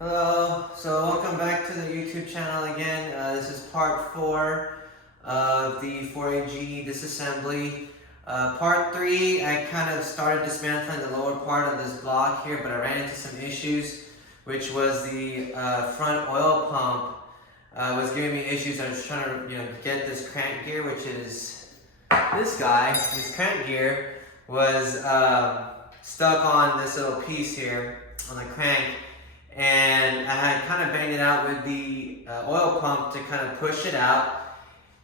Hello, so welcome back to the YouTube channel again. This is part 4 of the 4AG disassembly. Part 3, I kind of started dismantling the lower part of this block here, but I ran into some issues, which was the front oil pump was giving me issues. I was trying to get this crank gear, which is this guy. This crank gear was stuck on this little piece here on the crank. And I had kind of banged it out with the oil pump to kind of push it out.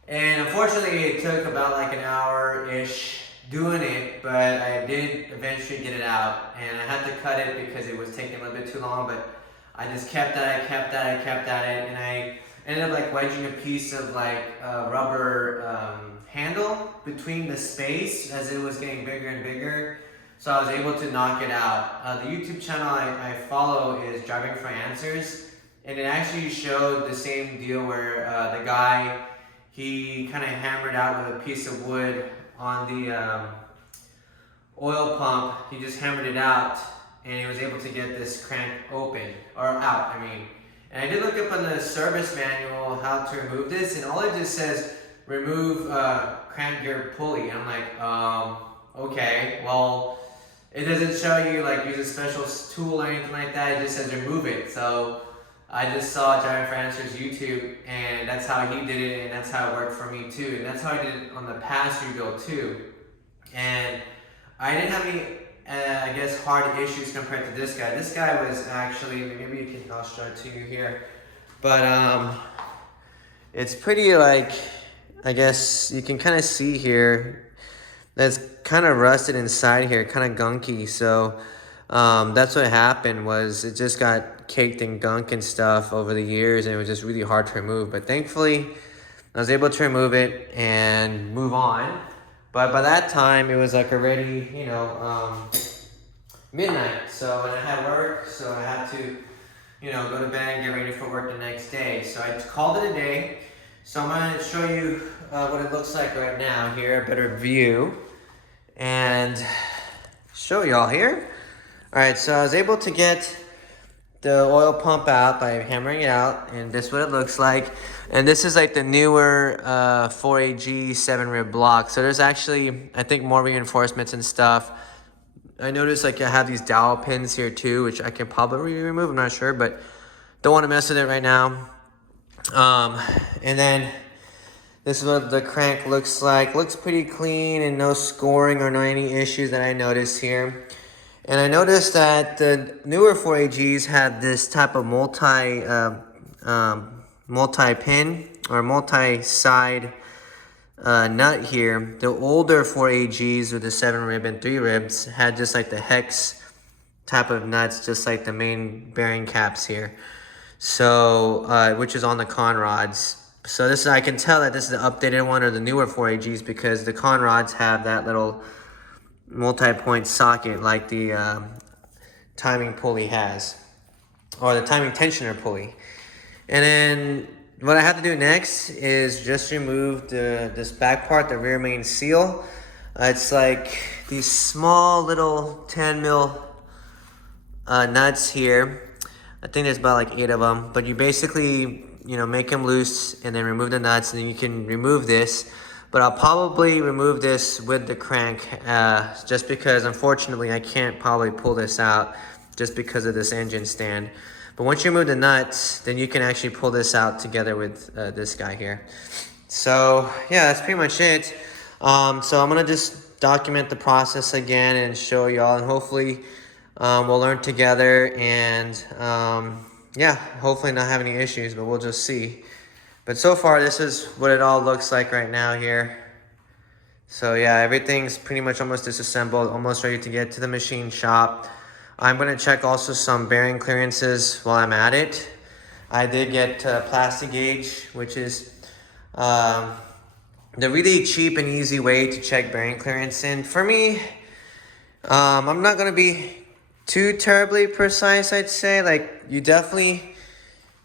And unfortunately, it took about like an hour-ish doing it, but I did eventually get it out. And I had to cut it because it was taking a little bit too long, but I just kept at it, kept at it, and I ended up like wedging a piece of like rubber handle between the space as it was getting bigger and bigger. So I was able to knock it out. The YouTube channel I follow is Driving for Answers, and it actually showed the same deal where the guy, he kind of hammered out with a piece of wood on the oil pump. He just hammered it out, and he was able to get this crank open, or out, I mean. And I did look up on the service manual how to remove this, and all it just says, remove crank gear pulley. And I'm like, okay, well, it doesn't show you like use a special tool or anything like that. It just says remove it. So I just saw Driving for Answers YouTube, and that's how he did it, and that's how it worked for me too. And that's how I did it on the past rebuild too. And I didn't have any, I guess, hard issues compared to this guy. This guy was actually, maybe you can, I'll show it to you here. But it's pretty like, I guess you can kind of see here, that's kind of rusted inside here, kind of gunky. So that's what happened, was it just got caked in gunk and stuff over the years, and it was just really hard to remove. But thankfully, I was able to remove it and move on. But by that time, it was like already, midnight. So, and I had work, so I had to, go to bed and get ready for work the next day. So I called it a day. So I'm going to show you what it looks like right now here, a better view, and show y'all here. All right, so I was able to get the oil pump out by hammering it out, and this is what it looks like. And this is like the newer 4AG 7-rib block. So there's actually, I think, more reinforcements and stuff. I noticed like I have these dowel pins here too, which I can probably remove, I'm not sure, but don't want to mess with it right now. And then this is what the crank looks like. Looks pretty clean and no scoring or no any issues that I noticed here. And I noticed that the newer 4AGs have this type of multi-pin or multi-side nut here. The older 4AGs with the 7-rib and 3 ribs had just like the hex type of nuts, just like the main bearing caps here. So, which is on the con rods. So this is, I can tell that this is the updated one or the newer 4AGs, because the con rods have that little multi-point socket like the timing pulley has, or the timing tensioner pulley. And then what I have to do next is just remove this back part, the rear main seal. It's like these small little 10 mil nuts here. I think there's about like 8 of them, but you basically, make them loose and then remove the nuts, and then you can remove this. But I'll probably remove this with the crank, just because unfortunately I can't probably pull this out just because of this engine stand. But once you remove the nuts, then you can actually pull this out together with this guy here. So yeah, that's pretty much it. So I'm gonna just document the process again and show y'all, and hopefully we'll learn together, and yeah, hopefully not have any issues, but we'll just see. But so far, this is what it all looks like right now here. So yeah, everything's pretty much almost disassembled, almost ready to get to the machine shop. I'm gonna check also some bearing clearances while I'm at it. I did get plastic gauge, which is the really cheap and easy way to check bearing clearance. And for me, I'm not gonna be too terribly precise, I'd say. Like, you definitely,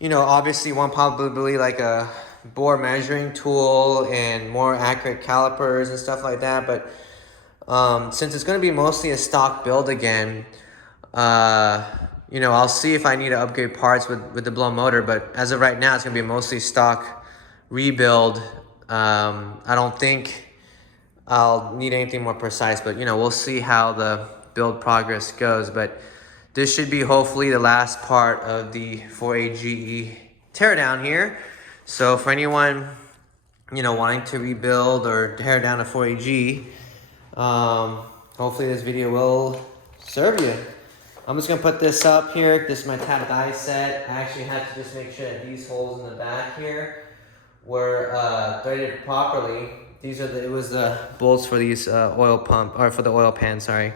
obviously want probably like a bore measuring tool and more accurate calipers and stuff like that. But since it's going to be mostly a stock build again, you know, I'll see if I need to upgrade parts with the blown motor, but as of right now, it's gonna be mostly stock rebuild. I don't think I'll need anything more precise, but you know, we'll see how the build progress goes. But this should be hopefully the last part of the 4AGE teardown here. So for anyone, you know, wanting to rebuild or tear down a 4AG, hopefully this video will serve you. I'm just gonna put this up here. This is my tap die set. I actually had to just make sure that these holes in the back here were threaded properly. It was the bolts for these oil pump, or for the oil pan, sorry.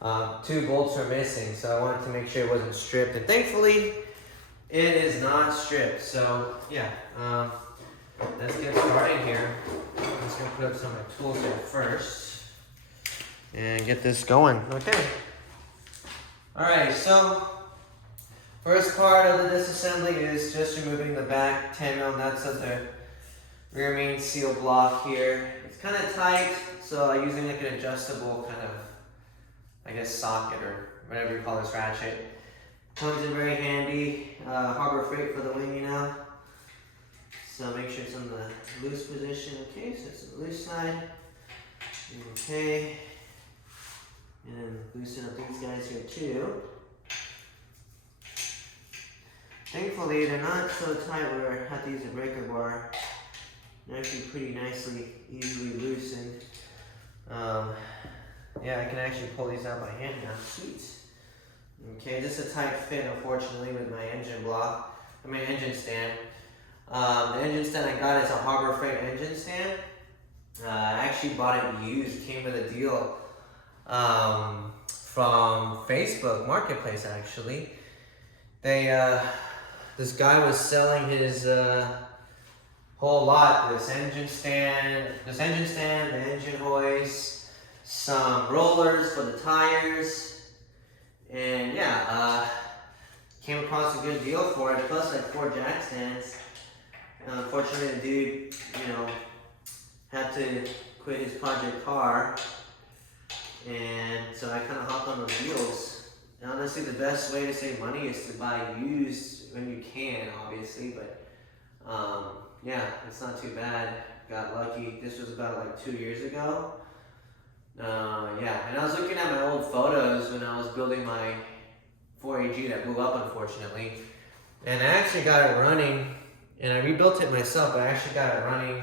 2 bolts were missing, so I wanted to make sure it wasn't stripped, and thankfully it is not stripped. So yeah, let's get started here. I'm just gonna put up some of my tools here first and get this going. Okay. All right, so first part of the disassembly is just removing the back 10mm nuts of the rear main seal block here. It's kind of tight, so I'm using like an adjustable kind of, I guess, socket or whatever you call this ratchet. Comes in very handy. Harbor Freight for the wing, you know. So make sure it's on the loose position. Okay, so it's on the loose side. Okay. And then loosen up these guys here too. Thankfully, they're not so tight where I have to use a breaker bar. They're actually pretty nicely, easily loosened. Yeah, I can actually pull these out by hand now. Sweet. Okay, this is a tight fit, unfortunately, with my engine block. Engine stand. The engine stand I got is a Harbor Freight engine stand. I actually bought it used. Came with a deal from Facebook Marketplace, actually. This guy was selling his whole lot. This engine stand, the engine hoist, some rollers for the tires, and yeah, came across a good deal for it. Plus like 4 jack stands. Unfortunately, the dude, you know, had to quit his project car, and so I kind of hopped on those deals. And honestly, the best way to save money is to buy used when you can, obviously, but yeah, it's not too bad. Got lucky. This was about like 2 years ago. Yeah, and I was looking at my old photos when I was building my 4AG that blew up, unfortunately. And I actually got it running, and I rebuilt it myself, but I actually got it running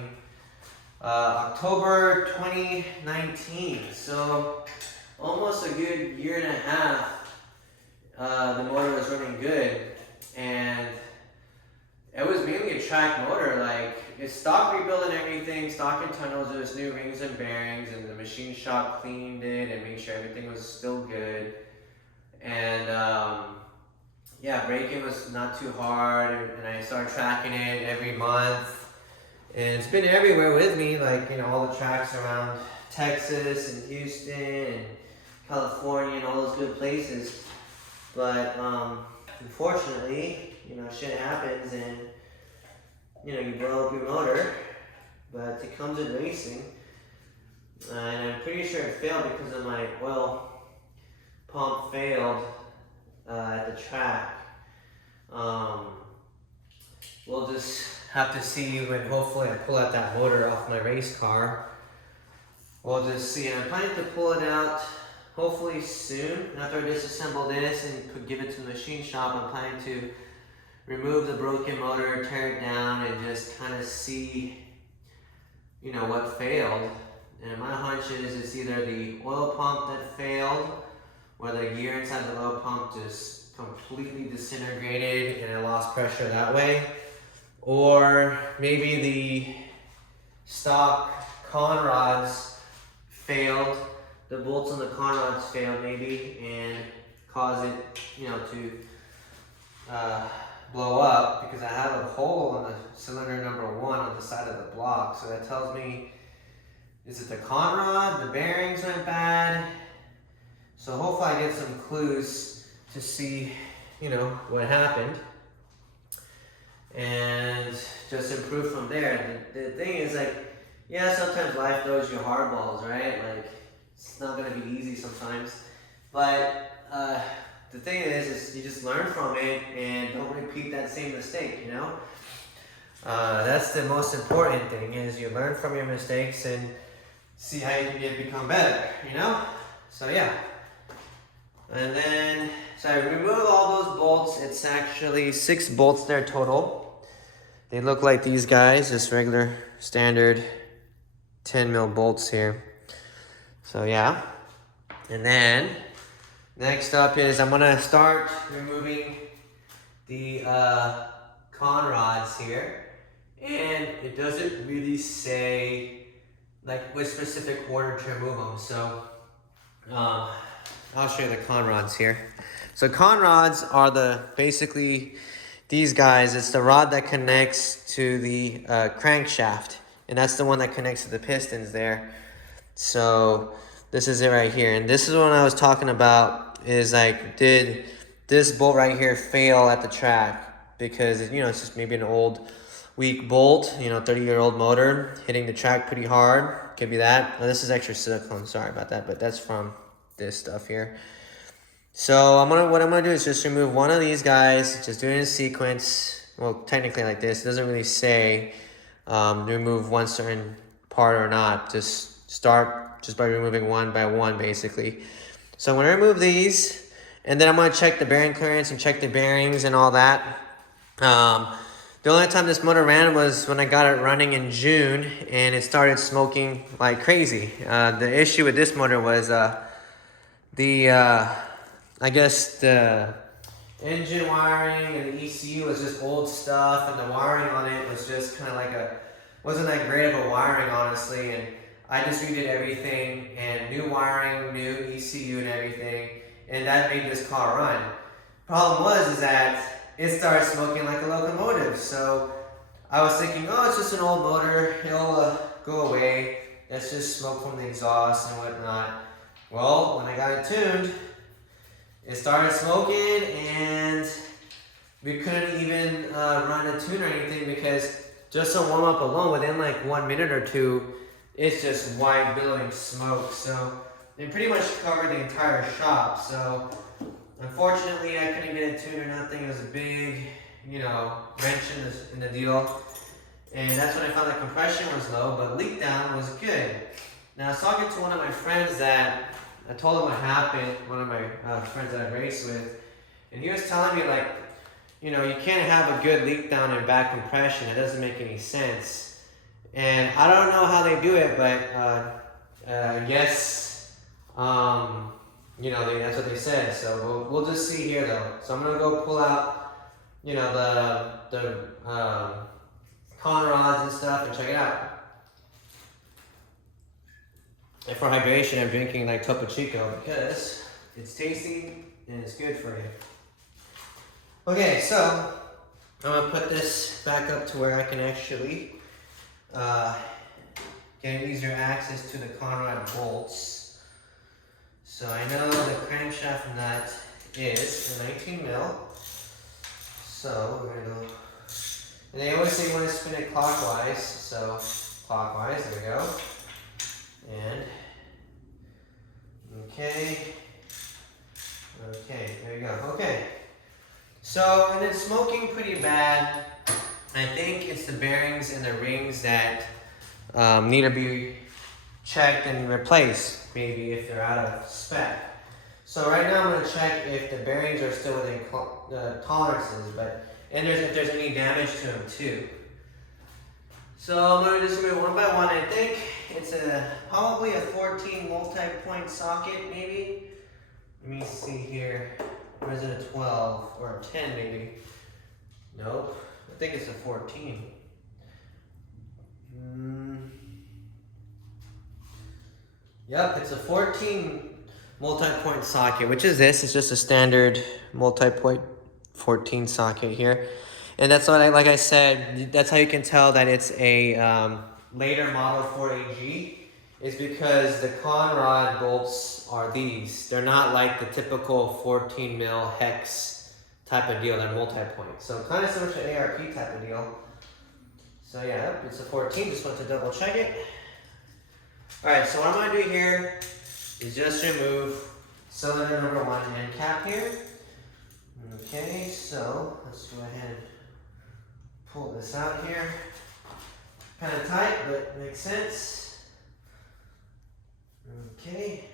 October 2019. So almost a good year and a half. The motor was running good, and it was mainly a track motor. Like, it's stock rebuild and everything, stock internals, there was new rings and bearings, and the machine shop cleaned it and made sure everything was still good. And yeah, braking was not too hard, and I started tracking it every month. And it's been everywhere with me, like, you know, all the tracks around Texas and Houston and California and all those good places. But unfortunately, you know, shit happens, and you know, you blow up your motor. But it comes with racing, and I'm pretty sure it failed because of my oil pump failed at the track. We'll just have to see when hopefully I pull out that motor off my race car. We'll just see. And I'm planning to pull it out hopefully soon after I disassemble this and give it to the machine shop. I'm planning to remove the broken motor, tear it down, and just kind of see, you know, what failed. And my hunch is it's either the oil pump that failed, or the gear inside the oil pump just completely disintegrated and I lost pressure that way. Or maybe the stock con rods failed, the bolts on the con rods failed maybe, and caused it, you know, to blow up, because I have a hole on the cylinder number 1 on the side of the block. So that tells me, is it the con rod, the bearings went bad? So hopefully I get some clues to see, you know, what happened, and just improve from there. The thing is, like, yeah, sometimes life throws you hardballs, right? Like, it's not gonna be easy sometimes, but the thing is you just learn from it and don't repeat that same mistake, you know? That's the most important thing, is you learn from your mistakes and see how you can become better, you know? So yeah. And then, so I remove all those bolts. It's actually 6 bolts there total. They look like these guys, just regular standard 10 mil bolts here. So yeah. And then, next up is I'm gonna start removing the con rods here. And it doesn't really say like which specific order to remove them. So I'll show you the con rods here. So con rods are basically these guys. It's the rod that connects to the crankshaft, and that's the one that connects to the pistons there. So this is it right here, and this is what I was talking about, is like, did this bolt right here fail at the track? Because, you know, it's just maybe an old weak bolt, you know, 30-year-old motor hitting the track pretty hard. Could be that. Oh, this is extra silicone, sorry about that, but that's from this stuff here. So what I'm gonna do is just remove one of these guys, just do it in sequence. Well, technically like this. It doesn't really say remove one certain part or not. Just start just by removing one by one, basically. So I'm gonna remove these, and then I'm gonna check the bearing clearance and check the bearings and all that. The only time this motor ran was when I got it running in June, and it started smoking like crazy. The issue with this motor was I guess the engine wiring and the ECU was just old stuff, and the wiring on it was just kind of like wasn't that great of a wiring, honestly. And I just redid everything, and new wiring, new ECU and everything, and that made this car run. Problem is that it started smoking like a locomotive. So I was thinking, oh, it's just an old motor, it'll go away. That's just smoke from the exhaust and whatnot. Well, when I got it tuned, it started smoking, and we couldn't even run a tune or anything, because just to warm up alone, within like 1 minute or two, it's just white billowing smoke. So they pretty much covered the entire shop. So unfortunately, I couldn't get it tuned or nothing. It was a big, you know, wrench in the deal. And that's when I found that compression was low, but leak down was good. Now, I was talking to one of my friends that I told him what happened, one of my friends that I raced with, and he was telling me, like, you know, you can't have a good leak down and bad compression. It doesn't make any sense. And I don't know how they do it, but I guess, you know, that's what they said. So we'll just see here, though. So I'm gonna go pull out, you know, the con rods and stuff and check it out. And for hydration, I'm drinking like Topo Chico because it's tasty and it's good for you. Okay, so I'm gonna put this back up to where I can actually get easier access to the con rod bolts. So I know the crankshaft nut is 19 mil. So we're gonna go, and they always say you want to spin it clockwise. So clockwise, there we go. And okay, there you go. Okay, so, and it's smoking pretty bad. I think it's the bearings and the rings that need to be checked and replaced, maybe if they're out of spec. So right now I'm going to check if the bearings are still within tolerances, and if there's any damage to them too. So I'm going to just remove one by one. I think it's probably a 14 multi-point socket, maybe. Let me see here. Or is it a 12 or a 10 maybe? Nope. I think it's a 14. Yep, it's a 14 multi-point socket, which is this. It's just a standard multi-point 14 socket here. And that's what like I said, that's how you can tell that it's a later model 4AG, is because the con rod bolts are these. They're not like the typical 14 mil hex type of deal. They're multi-point. So kind of similar to ARP type of deal. So yeah, it's a 14. Just want to double check it. All right, so what I'm gonna do here is just remove cylinder number 1 end cap here. Okay, so let's go ahead and pull this out here. Kind of tight, but makes sense. Okay.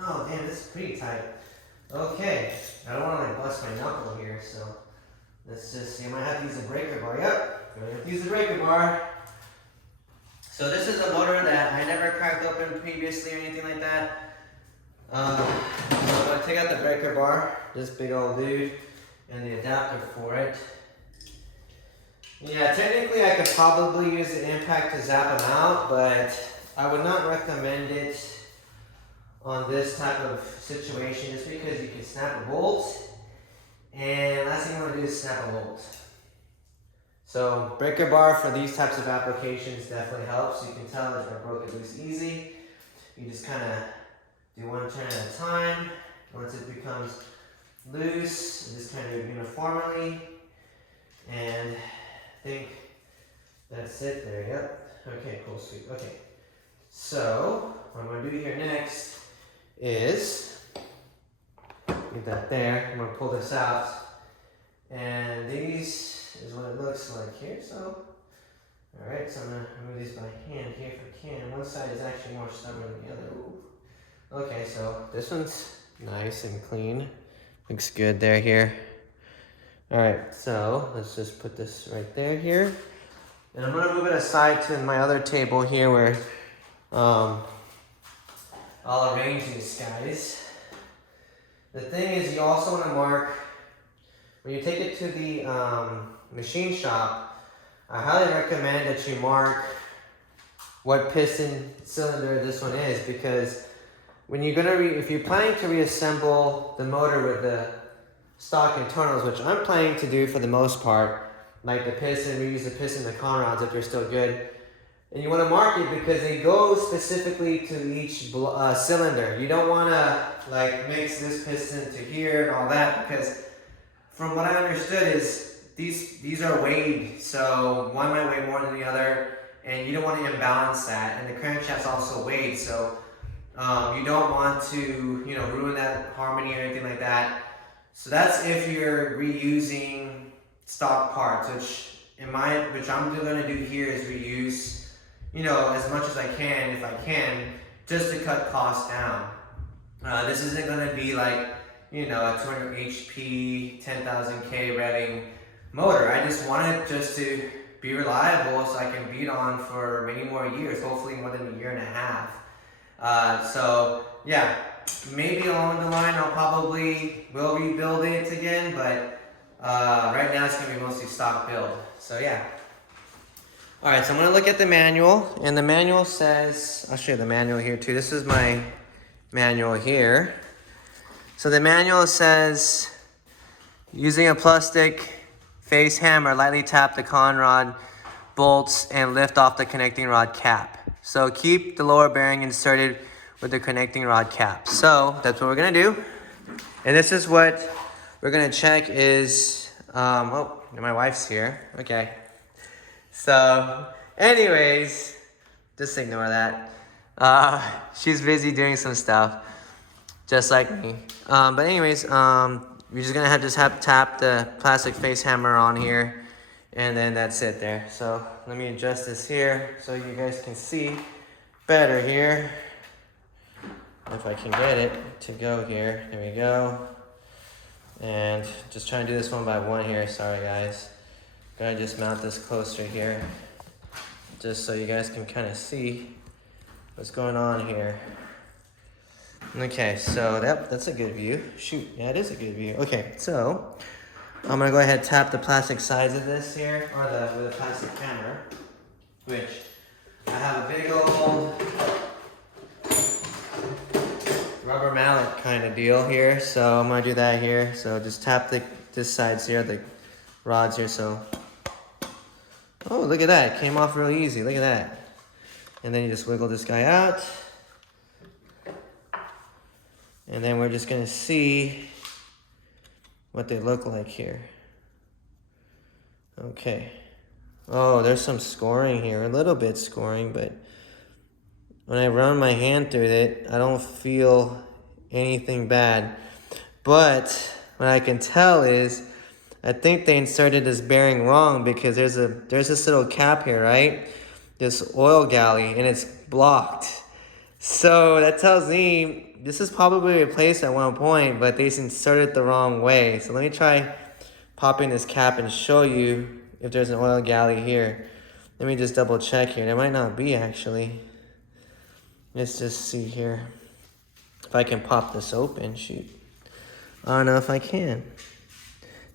Oh, damn, this is pretty tight. Okay, I don't want to like bust my knuckle here, so let's just, you might have to use a breaker bar. Yep, I'm going to have to use the breaker bar. So this is a motor that I never cracked open previously or anything like that. So I'm going to take out the breaker bar, this big old dude, and the adapter for it. Yeah, technically I could probably use the impact to zap them out, but I would not recommend it on this type of situation just because you can snap a bolt, and last thing you want to do is snap a bolt. So breaker bar for these types of applications definitely helps. You can tell that I broke it loose easy. You just kind of do one turn at a time. Once it becomes loose, you just kind of do it uniformly, and I think that's it there. Yep. Okay, cool, sweet. Okay. So what I'm going to do here next is get that there. I'm going to pull this out, and these is what it looks like here. So all right, so I'm going to remove these by hand here if I can. One side is actually more stubborn than the other. Ooh. Okay, so this one's nice and clean. Looks good there here. All right, so let's just put this right there here. And I'm gonna move it aside to my other table here where I'll arrange these guys. The thing is, you also wanna mark, when you take it to the machine shop, I highly recommend that you mark what piston cylinder this one is, because when you're gonna, if you're planning to reassemble the motor with the stock internals, which I'm planning to do for the most part, like the piston, reuse the piston, the con rods if they're still good, and you want to mark it because they go specifically to each cylinder. You don't want to like mix this piston to here and all that, because from what I understood is these are weighed, so one might weigh more than the other, and you don't want to imbalance that. And the crankshaft's also weighed, so you don't want to, you know, ruin that harmony or anything like that. So that's if you're reusing stock parts, which I'm going to do here is reuse, you know, as much as I can, if I can, just to cut costs down. This isn't going to be like, you know, a 200 HP, 10,000K revving motor. I just want it just to be reliable so I can beat on for many more years, hopefully more than a year and a half. So yeah, maybe along the line I'll probably will rebuild it again, but right now it's gonna be mostly stock build. So yeah. All right, so I'm gonna look at the manual, and the manual says, I'll show you the manual here too. This is my manual here. So the manual says, using a plastic face hammer, lightly tap the con rod bolts and lift off the connecting rod cap. So keep the lower bearing inserted with the connecting rod cap. So that's what we're gonna do. And this is what we're gonna check is, oh, my wife's here, okay. So anyways, just ignore that. She's busy doing some stuff, just like me. But anyways, we're just gonna have to tap the plastic face hammer on here, and then that's it there. So let me adjust this here so you guys can see better here. If I can get it to go here. There we go. And just trying to do this one by one here. Sorry guys. Gonna just mount this closer here, just so you guys can kind of see what's going on here. Okay, so that's a good view. Shoot, yeah, it is a good view. Okay, so I'm gonna go ahead and tap the plastic sides of this here, or with a plastic hammer, which I have a big old rubber mallet kind of deal here. So I'm gonna do that here. So just tap this sides here, the rods here. So, oh, look at that, it came off real easy. Look at that. And then you just wiggle this guy out. And then we're just gonna see what they look like here. Okay. Oh, there's some scoring here, a little bit scoring, but when I run my hand through it, I don't feel anything bad. But what I can tell is, I think they inserted this bearing wrong because there's this little cap here, right? This oil galley, and it's blocked. So that tells me this is probably replaced at one point, but they inserted it the wrong way. So let me try popping this cap and show you if there's an oil galley here. Let me just double check here. There might not be actually. Let's just see here. If I can pop this open, shoot. I don't know if I can.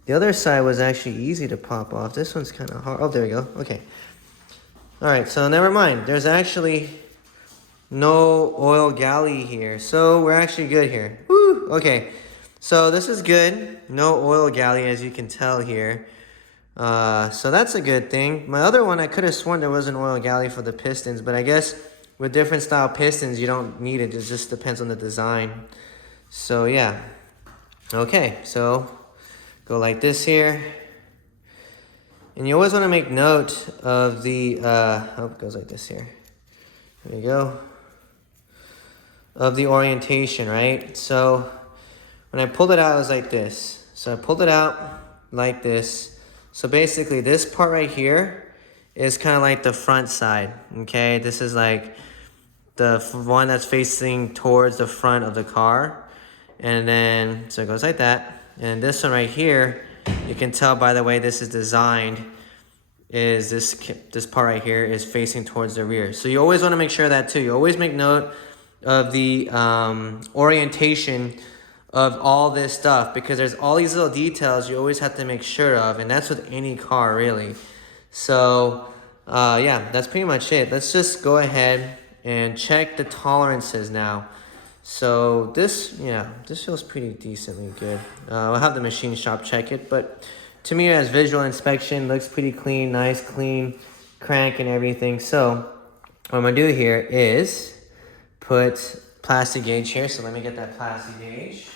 The other side was actually easy to pop off. This one's kind of hard. Oh, there we go. Okay. All right, so never mind. There's actually no oil galley here. So we're actually good here. Woo! Okay. So this is good. No oil galley, as you can tell here. So that's a good thing. My other one, I could have sworn there was an oil galley for the pistons, but I guess with different style pistons, you don't need it. It just depends on the design. So yeah. Okay, so go like this here. And you always want to make note of the, it goes like this here. There you go. Of the orientation, right? So when I pulled it out, it was like this. So I pulled it out like this. So basically this part right here is kind of like the front side, okay? This is like the one that's facing towards the front of the car. And then, so it goes like that. And this one right here, you can tell by the way this is designed, is this part right here is facing towards the rear. So you always want to make sure of that too. You always make note of the orientation of all this stuff, because there's all these little details you always have to make sure of, and that's with any car really. So yeah, that's pretty much it. Let's just go ahead and check the tolerances now. So this, yeah, this feels pretty decently good. I'll have the machine shop check it, but to me as visual inspection, looks pretty clean, nice clean crank and everything. So what I'm gonna do here is put plastic gauge here. So let me get that plastic gauge.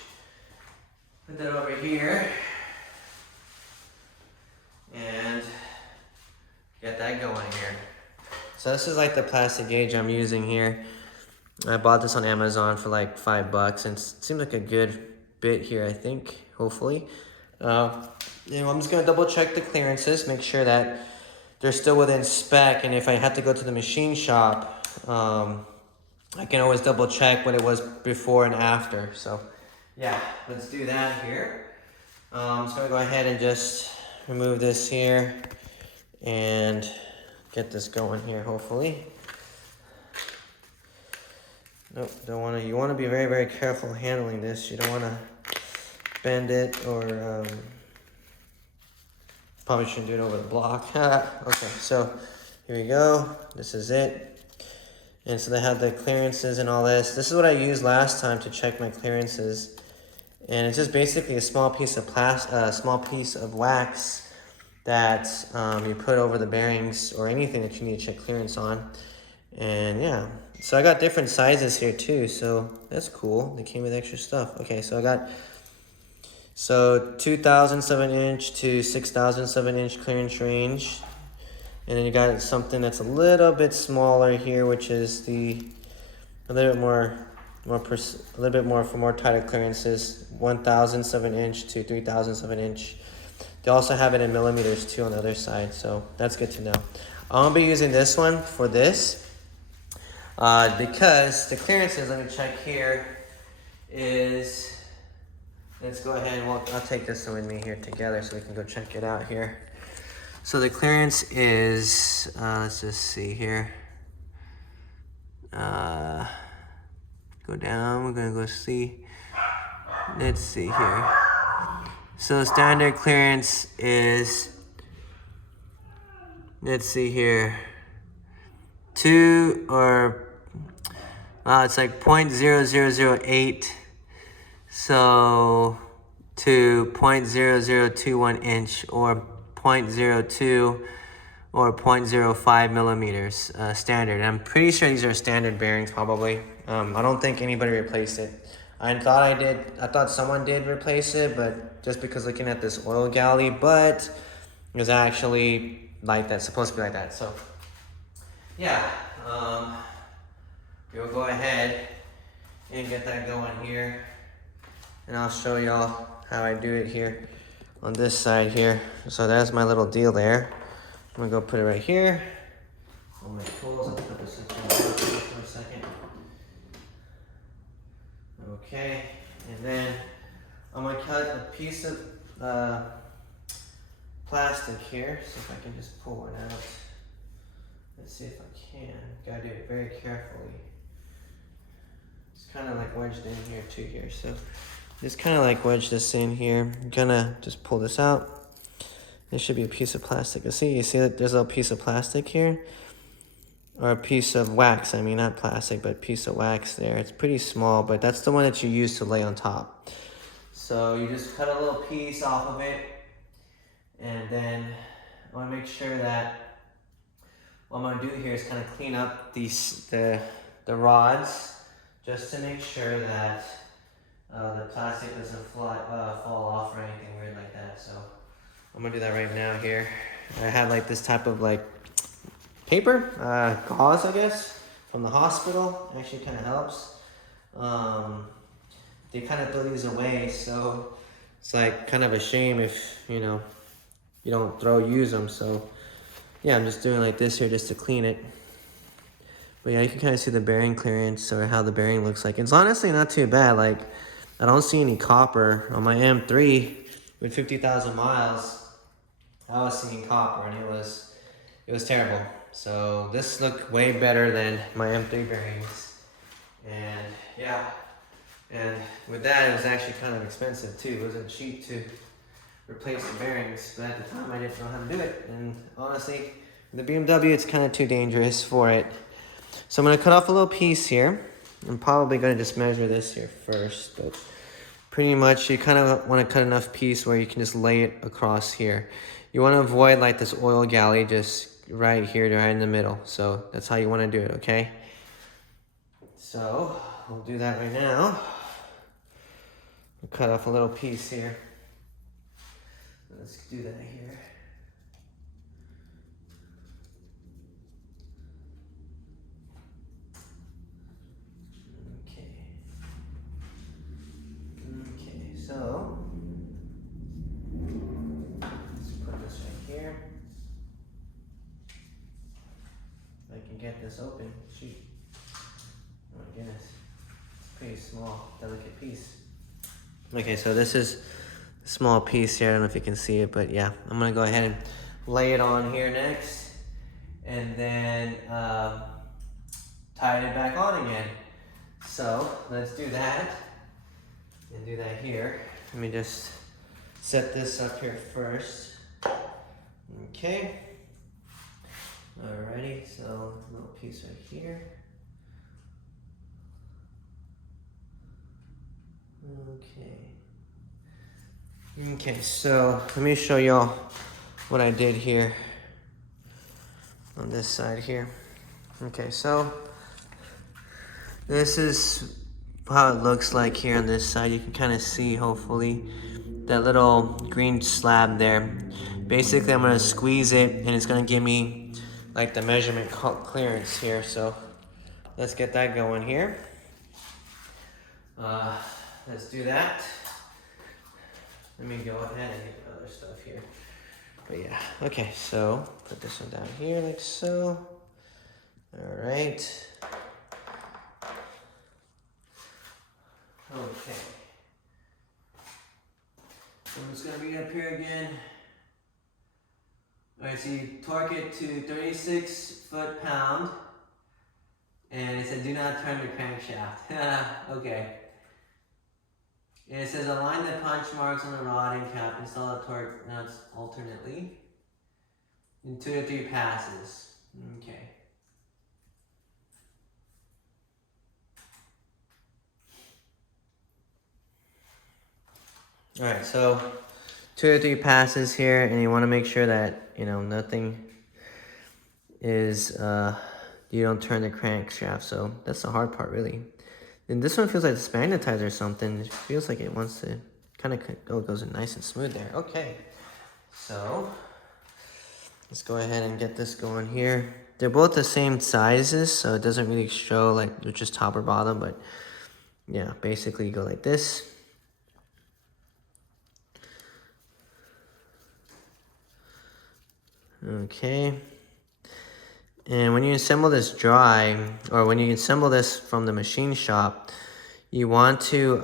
Put that over here. And get that going here. So this is like the plastic gauge I'm using here. I bought this on Amazon for like $5 and it seems like a good bit here, I think, hopefully. I'm just gonna double check the clearances, make sure that they're still within spec, and if I have to go to the machine shop, I can always double check what it was before and after. So yeah, let's do that here. I'm just gonna go ahead and just remove this here and get this going here, hopefully. Nope, don't want to. You want to be very, very careful handling this. You don't want to bend it or probably shouldn't do it over the block. Okay, so here we go. This is it. And so they have the clearances and all this. This is what I used last time to check my clearances. And it's just basically a small piece of small piece of wax that you put over the bearings or anything that you need to check clearance on. And yeah, so I got different sizes here too, so that's cool. They came with extra stuff. Okay, so I got 2007 inch to 6007 inch clearance range, and then you got something that's a little bit smaller here, which is a little bit more for more tighter clearances, 1007 inch to 3007 inch. They also have it in millimeters too on the other side, so that's good to know. I'm gonna be using this one for this. Because the clearances, let me check here, is, let's go ahead and I'll take this one with me here together so we can go check it out here. So the clearance is, let's just see here. Go down, we're gonna go see. Let's see here. So standard clearance is, let's see here, it's like 0.0008, so to 0.0021 inch or 0.02 or 0.05 millimeters standard. And I'm pretty sure these are standard bearings probably. I don't think anybody replaced it. I thought someone did replace it, but just because looking at this oil galley, but it was actually like that, supposed to be like that. So yeah, we'll go ahead and get that going here. and I'll show y'all how I do it here on this side here. So that's my little deal there. I'm gonna go put it right here. All my tools, I'll put this in for a second. Okay, and then I'm gonna cut a piece of plastic here. See if I can just pull one out. Let's see if I can. Gotta do it very carefully. It's kind of like wedged in here too here. So just kind of like wedge this in here. I'm gonna just pull this out. There should be a piece of plastic. You see that there's a little piece of plastic here? Or a piece of wax, I mean not plastic, but a piece of wax there. It's pretty small, but that's the one that you use to lay on top. So you just cut a little piece off of it, and then I want to make sure that what I'm going to do here is kind of clean up the rods, just to make sure that the plastic doesn't fall off or anything weird like that. So I'm going to do that right now here. I have like this type of like paper, gauze, I guess, from the hospital. Actually kind of helps. They kind of throw these away, so it's like kind of a shame if, you know, you don't use them. So yeah, I'm just doing like this here just to clean it. But yeah, you can kind of see the bearing clearance or how the bearing looks like. It's honestly not too bad. Like, I don't see any copper on my M3 with 50,000 miles. I was seeing copper, and it was terrible. So this looked way better than my M3 bearings. And yeah, and with that, it was actually kind of expensive too. It wasn't cheap to replace the bearings, but at the time I didn't know how to do it. And honestly, the BMW, it's kind of too dangerous for it. So I'm gonna cut off a little piece here. I'm probably gonna just measure this here first, but pretty much you kind of want to cut enough piece where you can just lay it across here. You want to avoid like this oil galley just right here, right in the middle. So that's how you want to do it, okay? So we'll do that right now. We'll cut off a little piece here. Let's do that here. Okay, so let's put this right here. If I can get this open, shoot. Oh my goodness, it's a pretty small, delicate piece. Okay, so this is a small piece here. I don't know if you can see it, but yeah, I'm gonna go ahead and lay it on here next, and then tie it back on again. So let's do that, and do that here. Let me just set this up here first. Okay. Alrighty, so a little piece right here. Okay, so let me show y'all what I did here on this side here. Okay, so this is how it looks like here on this side. You can kind of see, hopefully, that little green slab there. Basically, I'm gonna squeeze it, and it's gonna give me like the measurement clearance here. So let's get that going here. Let's do that. Let me go ahead and get the other stuff here. But yeah, okay, so put this one down here like so. All right. Okay. So I'm just gonna read up here again. All right, so you torque it to 36 foot-pound, and it said do not turn the crankshaft. Okay. And it says align the punch marks on the rod and cap, install the torque nuts alternately in 2 to 3 passes. Okay. All right, so 2 or 3 passes here, and you want to make sure that, you know, nothing is, you don't turn the crankshaft. So that's the hard part, really. And this one feels like it's magnetized or something. It feels like it wants to kind of, oh, it goes nice and smooth there. Okay, so let's go ahead and get this going here. They're both the same sizes, so it doesn't really show like which is top or bottom, but yeah, basically you go like this. Okay. And when you assemble this dry, or when you assemble this from the machine shop, you want to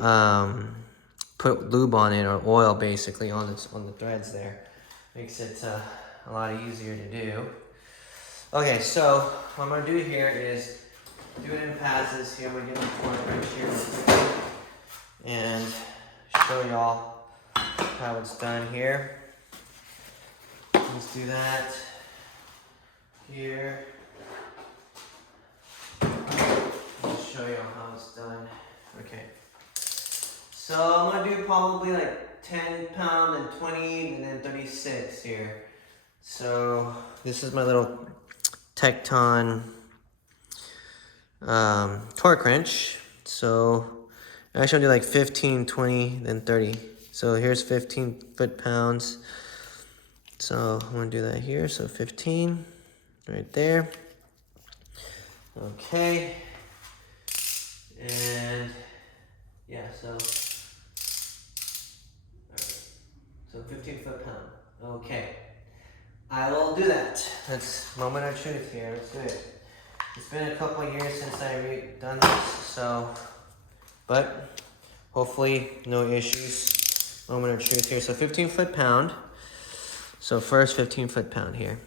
put lube on it, or oil basically on the threads there. Makes it a lot easier to do. Okay, so what I'm gonna do here is do it in passes. Here I'm gonna get my torque wrench here and show y'all how it's done here. Let's do that here. I'll show you how it's done. Okay. So I'm gonna do probably like 10 pound and 20 and then 36 here. So this is my little Tecton torque wrench. So actually I'll do like 15, 20, then 30. So here's 15 foot-pounds. So I'm gonna do that here. So 15 right there. Okay. And yeah, so 15 foot-pound. Okay. I will do that. That's moment of truth here. Let's do it. It's been a couple of years since I've done this, so, but hopefully no issues. Moment of truth here. So 15 foot-pound. So first 15 foot-pound here.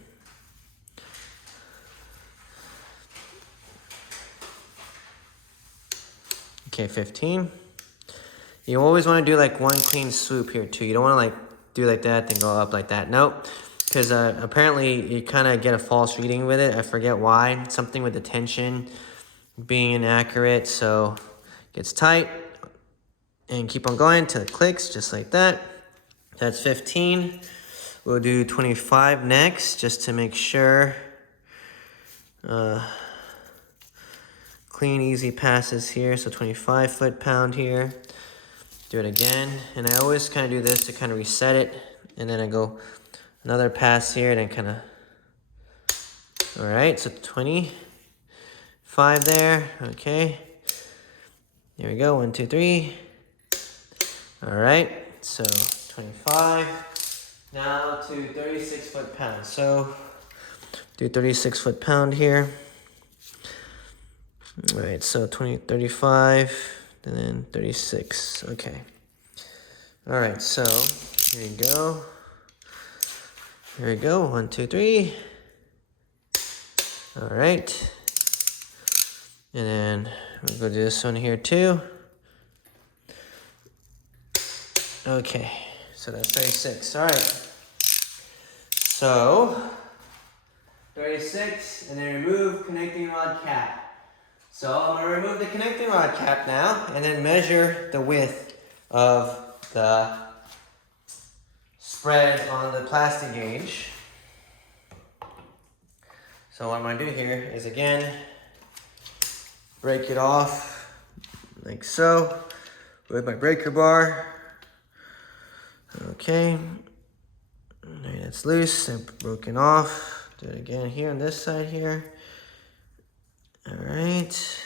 Okay, 15. You always want to do like one clean swoop here too. You don't want to like do like that, then go up like that. Nope. Because apparently you kind of get a false reading with it. I forget why. Something with the tension being inaccurate. So it gets tight. And keep on going till it clicks, just like that. That's 15. We'll do 25 next, just to make sure. Clean, easy passes here. So 25 foot-pound here. Do it again. And I always kind of do this to kind of reset it. And then I go another pass here, and then kind of. All right, so 25 there. Okay. There we go. 1, 2, 3. All right. So 25. Now to 36 foot-pound. So do 36 foot-pound here. All right. So 35, and then 36. Okay. All right. So here we go. Here we go. 1, 2, 3. All right. And then we'll go do this one here too. Okay. So that's 36. All right. So 36, and then remove connecting rod cap. So I'm going to remove the connecting rod cap now, and then measure the width of the spread on the plastic gauge. So what I'm going to do here is, again, break it off like so with my breaker bar. Okay, right, that's loose and broken off. Do it again here on this side here. All right,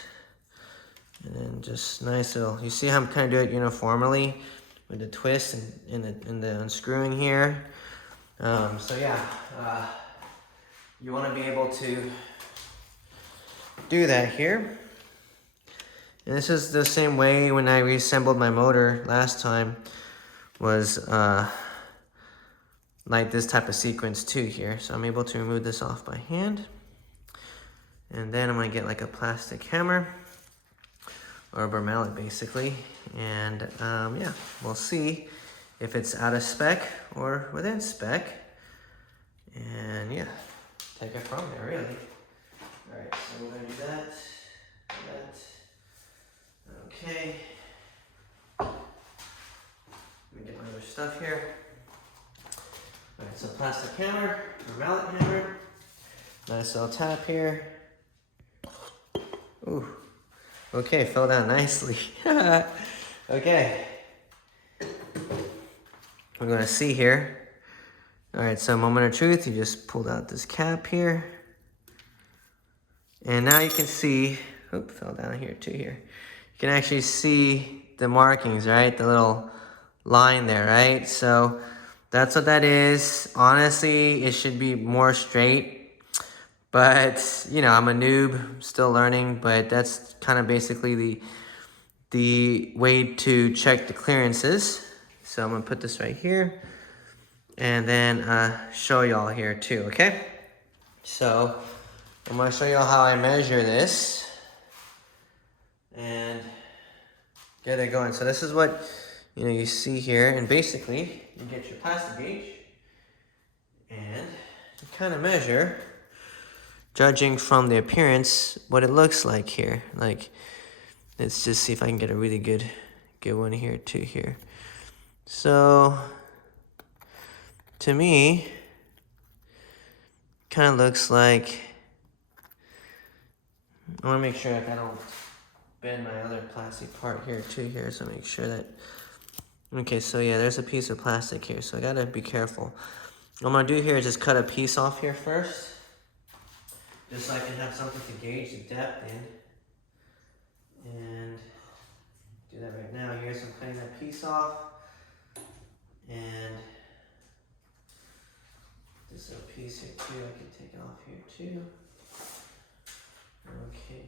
and then just nice little, you see how I'm kind of doing it uniformly with the twist and the unscrewing here. So yeah, you want to be able to do that here. And this is the same way when I reassembled my motor last time, was like this type of sequence too here. So I'm able to remove this off by hand. And then I'm going to get like a plastic hammer, or a burr mallet basically. And yeah, we'll see if it's out of spec or within spec. And yeah, take it from there really. All right, so we're going to do that. Okay. Let me get my other stuff here. All right, so plastic hammer, or mallet hammer. Nice little tap here. Ooh. Okay, fell down nicely. Okay. We're going to see here. All right, so moment of truth. You just pulled out this cap here. And now you can see, oop, fell down here too here. You can actually see the markings, right? The little line there, right? So That's what that is. Honestly, it should be more straight. But, you know, I'm a noob, still learning. But that's kind of basically the way to check the clearances. So I'm going to put this right here. And then show y'all here too, okay? So I'm going to show y'all how I measure this. And get it going. So this is what you see here, and basically you get your plastic gauge and you kind of measure, judging from the appearance, what it looks like here. Like, let's just see if I can get a really good one here too here. So to me, kind of looks like, I want to make sure that I don't bend my other plastic part here too here, so make sure that, okay, so yeah, there's a piece of plastic here, so I gotta be careful. What I'm gonna do here is just cut a piece off here first, just so I can have something to gauge the depth in, and do that right now here. So I'm cutting that piece off, and this little piece here too, I can take off here too. Okay.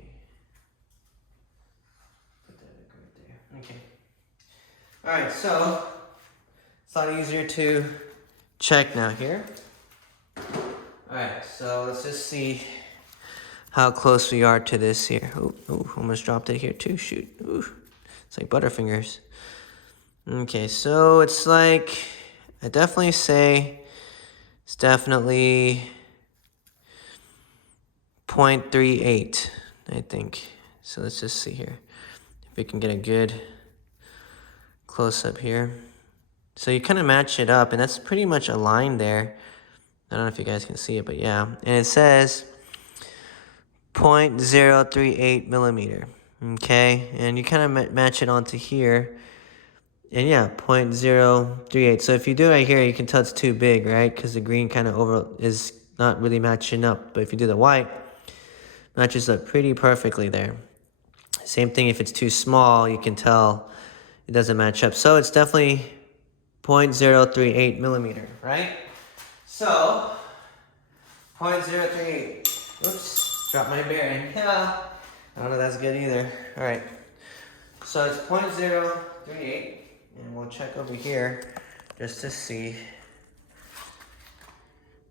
Okay. All right, so it's a lot easier to check now here. All right, so let's just see how close we are to this here. Oh, almost dropped it here too. Shoot. Ooh, it's like Butterfingers. Okay, so it's like, I definitely say it's definitely 0.38, I think. So let's just see here. If we can get a good close up here. So you kind of match it up, and that's pretty much a line there. I don't know if you guys can see it, but yeah. And it says 0.038 millimeter. Okay, and you kind of match it onto here. And yeah, 0.038. So if you do it right here, you can tell it's too big, right? Because the green kind of is not really matching up. But if you do the white, matches up pretty perfectly there. Same thing if it's too small, you can tell it doesn't match up. So it's definitely 0.038 millimeter, right? So 0.038. Oops, dropped my bearing. Yeah, I don't know if that's good either. All right, so it's 0.038, and we'll check over here just to see.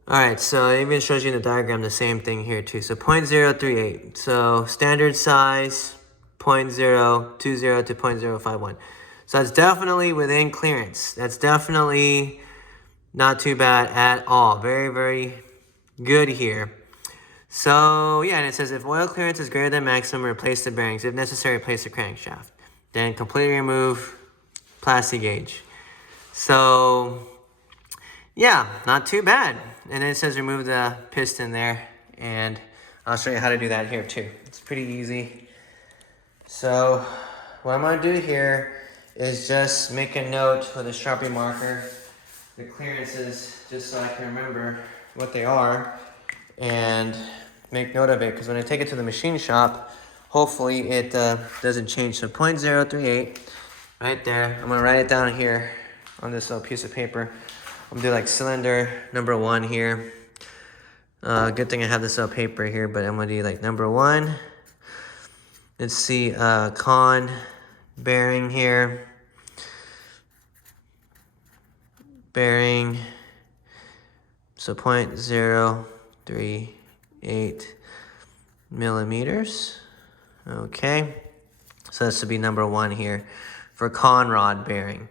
All right, so it even shows you in the diagram the same thing here too. So 0.038. So standard size 0.020 to 0.051. So that's definitely within clearance. That's definitely not too bad at all. Very, very good here. So yeah, and it says if oil clearance is greater than maximum, replace the bearings. If necessary, replace the crankshaft. Then completely remove plastic gauge. So yeah, not too bad. And then it says remove the piston there, and I'll show you how to do that here too. It's pretty easy. So what I'm gonna do here is just make a note with a Sharpie marker, the clearances, just so I can remember what they are and make note of it, because when I take it to the machine shop, hopefully it doesn't change. So 0.038 right there. I'm gonna write it down here on this little piece of paper. I'm gonna do like cylinder number 1 here. Good thing I have this little paper here, but I'm gonna do like number 1. Let's see, con bearing here. Bearing, so 0.038 millimeters. Okay, so this would be number 1 here for con rod bearing.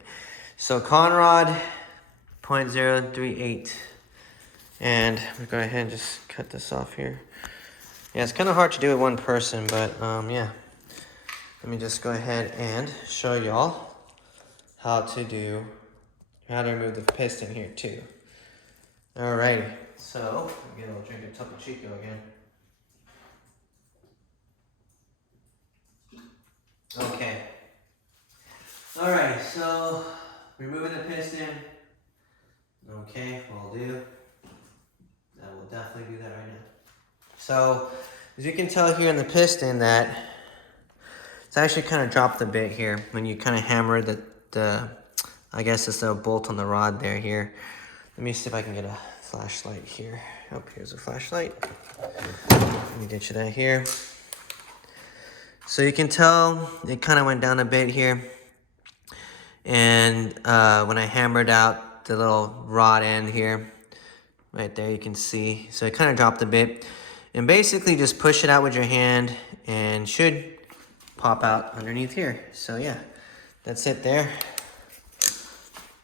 So con rod 0.038, and we'll go ahead and just cut this off here. Yeah, it's kind of hard to do with one person, but yeah. Let me just go ahead and show y'all how to remove the piston here too. Alrighty, so again, I'll drink a Topo Chico again. Okay. Alright, so removing the piston. Okay, will do. I will definitely do that right now. So, as you can tell here in the piston that it's actually kind of dropped a bit here when you kind of hammer the I guess it's a bolt on the rod there here. Let me see if I can get a flashlight here. Oh, here's a flashlight. Let me get you that here. So you can tell it kind of went down a bit here. And when I hammered out the little rod end here, right there you can see. So it kind of dropped a bit. And basically just push it out with your hand and should pop out underneath here. So yeah, that's it there.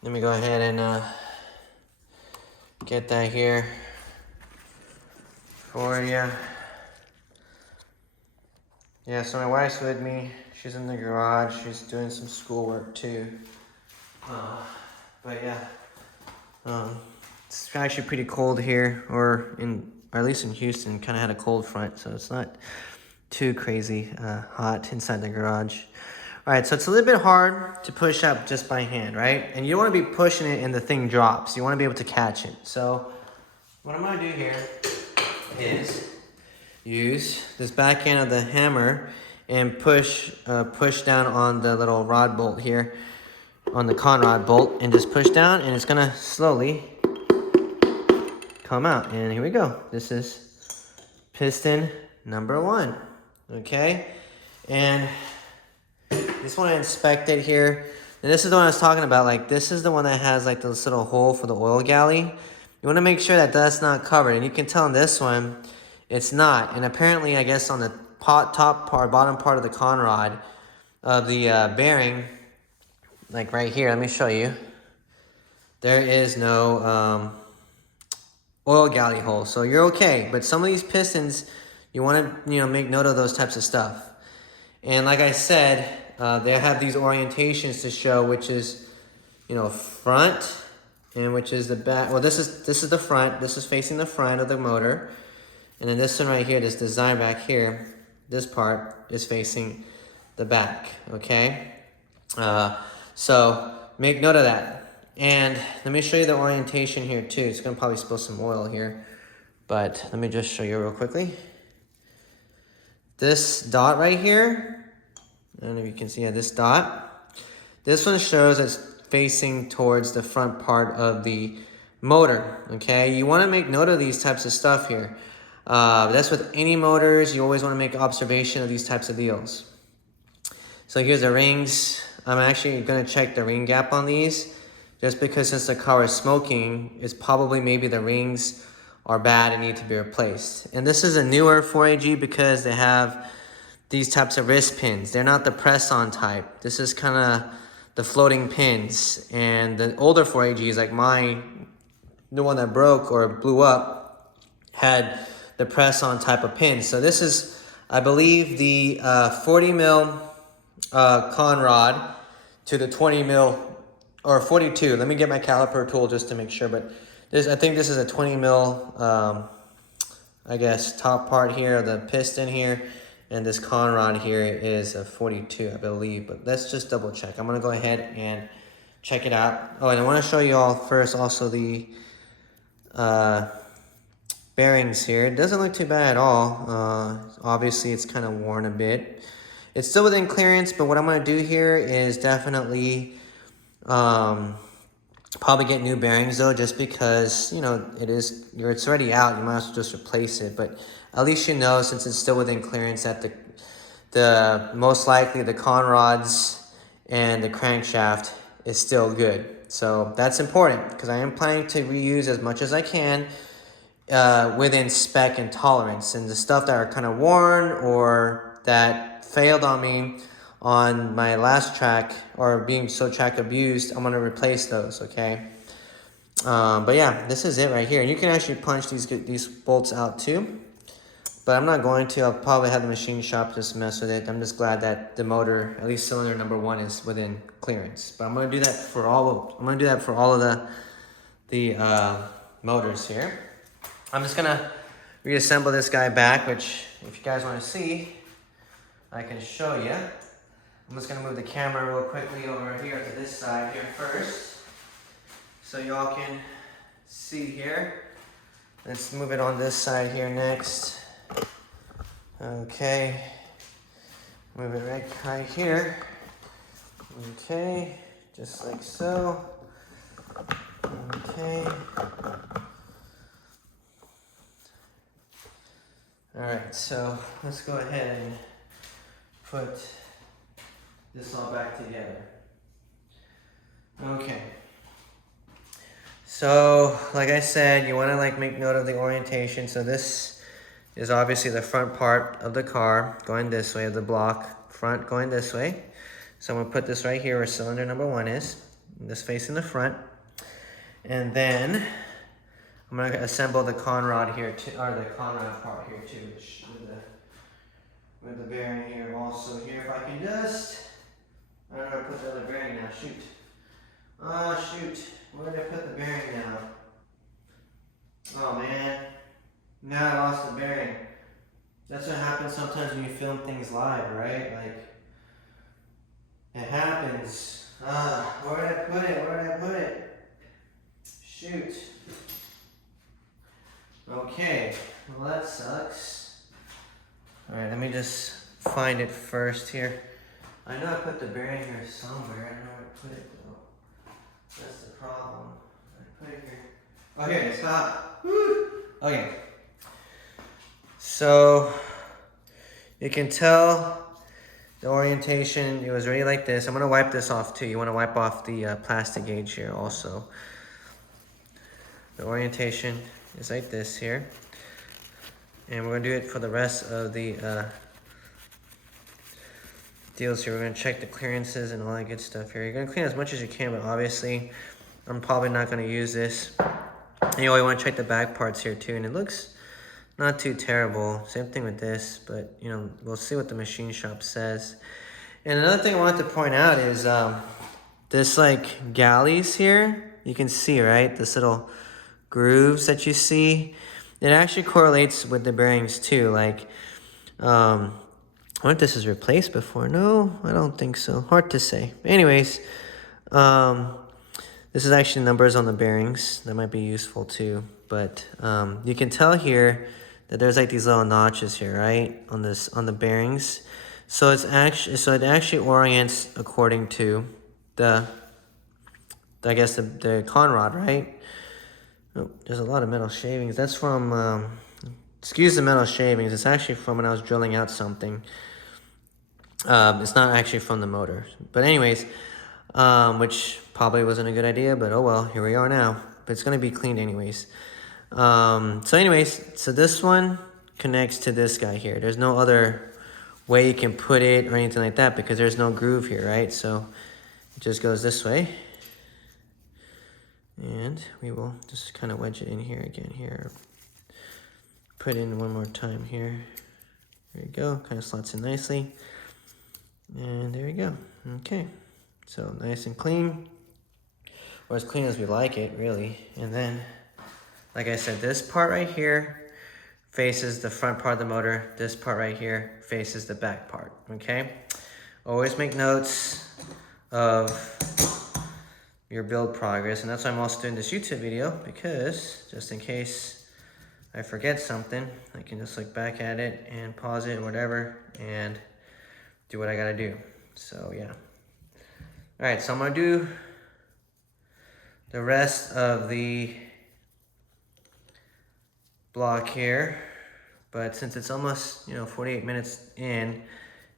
Let me go ahead and get that here for you. Yeah, so my wife's with me. She's in the garage. She's doing some schoolwork too. But yeah, it's actually pretty cold here, or at least in Houston, kind of had a cold front, so it's not too crazy hot inside the garage. All right, so it's a little bit hard to push up just by hand, right? And you don't want to be pushing it and the thing drops. You want to be able to catch it. So what I'm going to do here is use this back end of the hammer and push down on the little rod bolt here, on the con rod bolt, and just push down, and it's going to slowly come out. And here we go. This is piston number 1, okay? And just want to inspect it here. And this is the one I was talking about. Like, this is the one that has like this little hole for the oil galley. You want to make sure that that's not covered. And you can tell in this one, it's not. And apparently, I guess on the top part, bottom part of the con rod of the bearing, like right here, let me show you. There is no oil galley hole. So you're okay. But some of these pistons, you want to, make note of those types of stuff. And like I said, they have these orientations to show which is, front and which is the back. Well, this is the front. This is facing the front of the motor. And then this one right here, this design back here, this part is facing the back, okay? So make note of that. And let me show you the orientation here too. It's gonna probably spill some oil here, but let me just show you real quickly. This dot right here, I don't know if you can see, this dot. This one shows it's facing towards the front part of the motor, okay? You wanna make note of these types of stuff here. That's with any motors. You always wanna make observation of these types of deals. So here's the rings. I'm actually gonna check the ring gap on these, just because since the car is smoking, it's probably maybe the rings are bad and need to be replaced. And this is a newer 4AG because they have these types of wrist pins. They're not the press-on type. This is kind of the floating pins. And the older 4AGs, like mine, the one that broke or blew up, had the press-on type of pins. So this is, I believe, the 40 mil con rod to the 20 mil or 42. Let me get my caliper tool just to make sure, but I think this is a 20 mil, I guess, top part here, the piston here, and this con rod here is a 42, I believe, but let's just double check. I'm gonna go ahead and check it out. Oh, and I wanna show you all first also the bearings here. It doesn't look too bad at all. Obviously it's kind of worn a bit. It's still within clearance, but what I'm gonna do here is definitely probably get new bearings though, just because it's already out. You might as well just replace it, but at least since it's still within clearance that the most likely the con rods and the crankshaft is still good. So that's important because I am planning to reuse as much as I can within spec and tolerance. And the stuff that are kind of worn or that failed on me on my last track or being so track abused, I'm gonna replace those, okay? But yeah, this is it right here. And you can actually punch these bolts out too, but I'm not going to. I'll probably have the machine shop just mess with it. I'm just glad that the motor, at least cylinder number 1, is within clearance. But I'm gonna do that for all of the motors here. I'm just gonna reassemble this guy back, which if you guys wanna see, I can show you. I'm just gonna move the camera real quickly over here to this side here first, so y'all can see here. Let's move it on this side here next. Okay, move it right here. Okay, just like so. Okay. Alright, so let's go ahead and put this all back together. Okay. So, like I said, you want to like make note of the orientation. So this is obviously the front part of the car going this way, of the block, front going this way. So I'm going to put this right here where cylinder number 1 is, this facing the front. And then I'm going to assemble the conrod here, too, or the conrod part here too, with the bearing here also. Here, if I can just, I don't know where to put the other bearing now, shoot. Oh shoot, where did I put the bearing now? Oh man, now I lost the bearing. That's what happens sometimes when you film things live, right? Like, it happens. Where did I put it? Where did I put it? Shoot. Okay, well that sucks. Alright, let me just find it first here. I know I put the bearing here somewhere. I don't know where to put it though. That's the problem. I put it here. Oh, here it is. Woo! Okay. So, you can tell the orientation, it was already like this. I'm going to wipe this off too. You want to wipe off the plastic gauge here also. The orientation is like this here. And we're going to do it for the rest of the deals here. We're going to check the clearances and all that good stuff here. You're going to clean as much as you can, but obviously I'm probably not going to use this. And you always want to check the back parts here too, and it looks not too terrible. Same thing with this, but you know, we'll see what the machine shop says. And another thing I wanted to point out is this like galleys here, you can see, right? This little grooves that you see, it actually correlates with the bearings too. Like, I wonder if this is replaced before. No, I don't think so. Hard to say. Anyways, this is actually numbers on the bearings. That might be useful too. But you can tell here that there's like these little notches here, right? On the bearings. So it actually orients according to the conrod, right? Oh, there's a lot of metal shavings. That's from excuse the metal shavings. It's actually from when I was drilling out something. It's not actually from the motor. But anyways, which probably wasn't a good idea, but oh well, here we are now. But it's going to be cleaned anyways. So this one connects to this guy here. There's no other way you can put it or anything like that because there's no groove here, right? So it just goes this way. And we will just kind of wedge it in here again here. Put in one more time here. There you go, kind of slots in nicely. And there you go, okay. So nice and clean, or as clean as we like it, really. And then, like I said, this part right here faces the front part of the motor. This part right here faces the back part, okay? Always make notes of your build progress, and that's why I'm also doing this YouTube video, because just in case I forget something, I can just look back at it and pause it or whatever and do what I gotta do. So yeah. All right, so I'm gonna do the rest of the block here, but since it's almost 48 minutes in,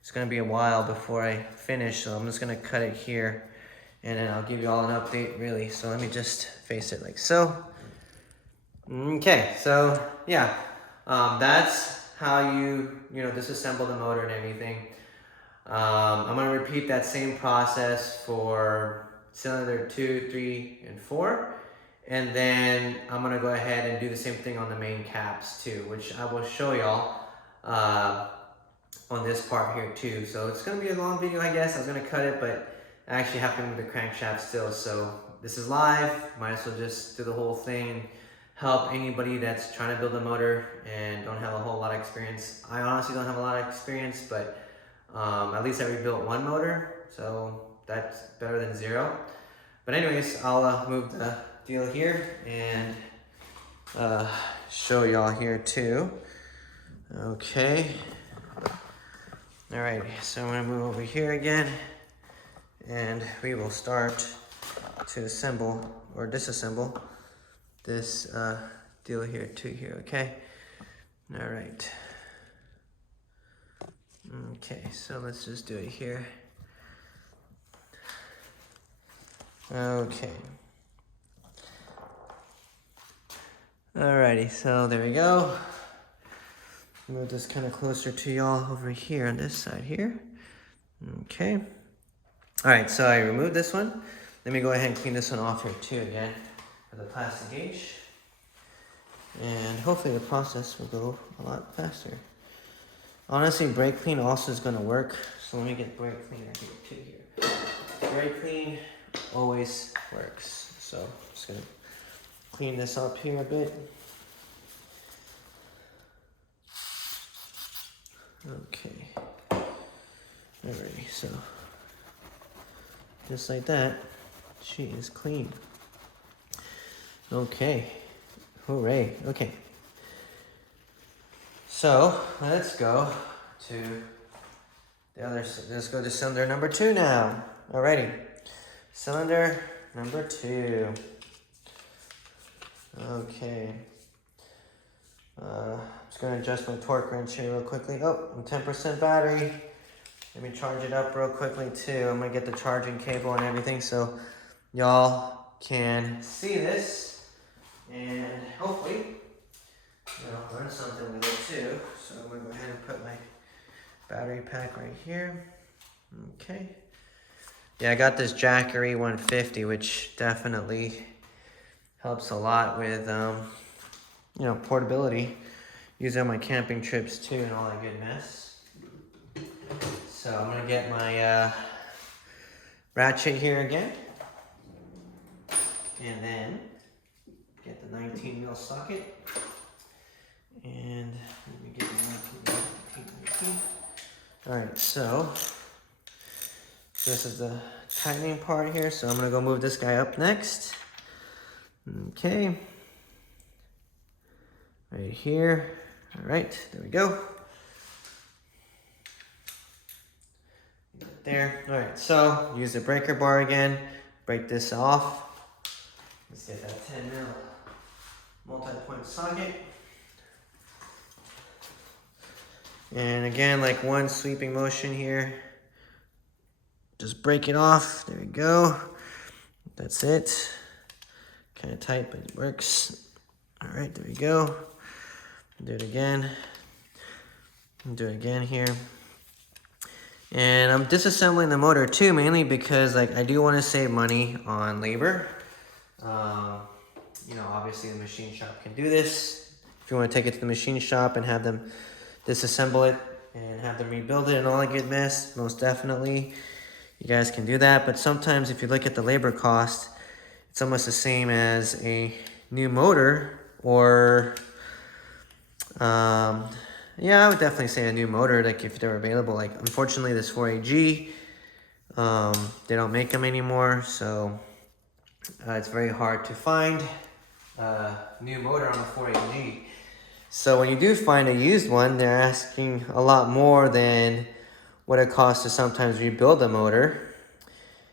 it's gonna be a while before I finish, so I'm just gonna cut it here and then I'll give you all an update really. So let me just face it like so. Okay, so yeah, that's how you disassemble the motor and everything. I'm gonna repeat that same process for cylinder 2, 3, and 4. And then I'm gonna go ahead and do the same thing on the main caps too, which I will show y'all on this part here too. So it's gonna be a long video, I guess. I was gonna cut it, but I actually have to move the crankshaft still. So this is live, might as well just do the whole thing and help anybody that's trying to build a motor and don't have a whole lot of experience. I honestly don't have a lot of experience, but at least I rebuilt one motor, so that's better than 0. But anyways, I'll move the deal here and show y'all here too. Okay. All right, so I'm gonna move over here again and we will start to assemble or disassemble this deal here too here, okay? All right. Okay, so let's just do it here. Okay. Alrighty, so there we go. Move this kind of closer to y'all over here on this side here. Okay. All right, so I removed this one. Let me go ahead and clean this one off here too again with a plastic gauge. And hopefully the process will go a lot faster. Honestly, brake clean also is gonna work. So let me get brake cleaner here too here. Brake clean always works. So I'm just gonna clean this up here a bit. Okay. Alrighty, so just like that, she is clean. Okay. Hooray. Okay. So let's go to the other. Let's go to cylinder number 2 now. Alrighty. Cylinder number 2. Okay. Just gonna adjust my torque wrench here real quickly. Oh, I'm 10% battery. Let me charge it up real quickly too. I'm gonna get the charging cable and everything so y'all can see this and hopefully you'll learn something with it too. So I'm gonna go ahead and put my battery pack right here. Okay. Yeah, I got this Jackery 150, which definitely helps a lot with portability. Use it on my camping trips too and all that good mess. So I'm gonna get my ratchet here again. And then get the 19 mil socket. And let me get the 19. Alright, so this is the tightening part here. So I'm gonna go move this guy up next. Okay. Right here. All right, there we go. There. All right, so use the breaker bar again. Break this off. Let's get that 10 mil multi-point socket. And again, like one sweeping motion here. Just break it off. There we go. That's it. Kind of tight, but it works. All right, there we go. Do it again. Do it again here. And I'm disassembling the motor too, mainly because I do want to save money on labor. Obviously the machine shop can do this. If you want to take it to the machine shop and have them disassemble it and have them rebuild it and all that good mess, most definitely you guys can do that. But sometimes if you look at the labor cost, it's almost the same as a new motor or I would definitely say a new motor, like if they're available. Like unfortunately this 4AG, they don't make them anymore, so it's very hard to find a new motor on a 4AG. So when you do find a used one, they're asking a lot more than what it costs to sometimes rebuild the motor,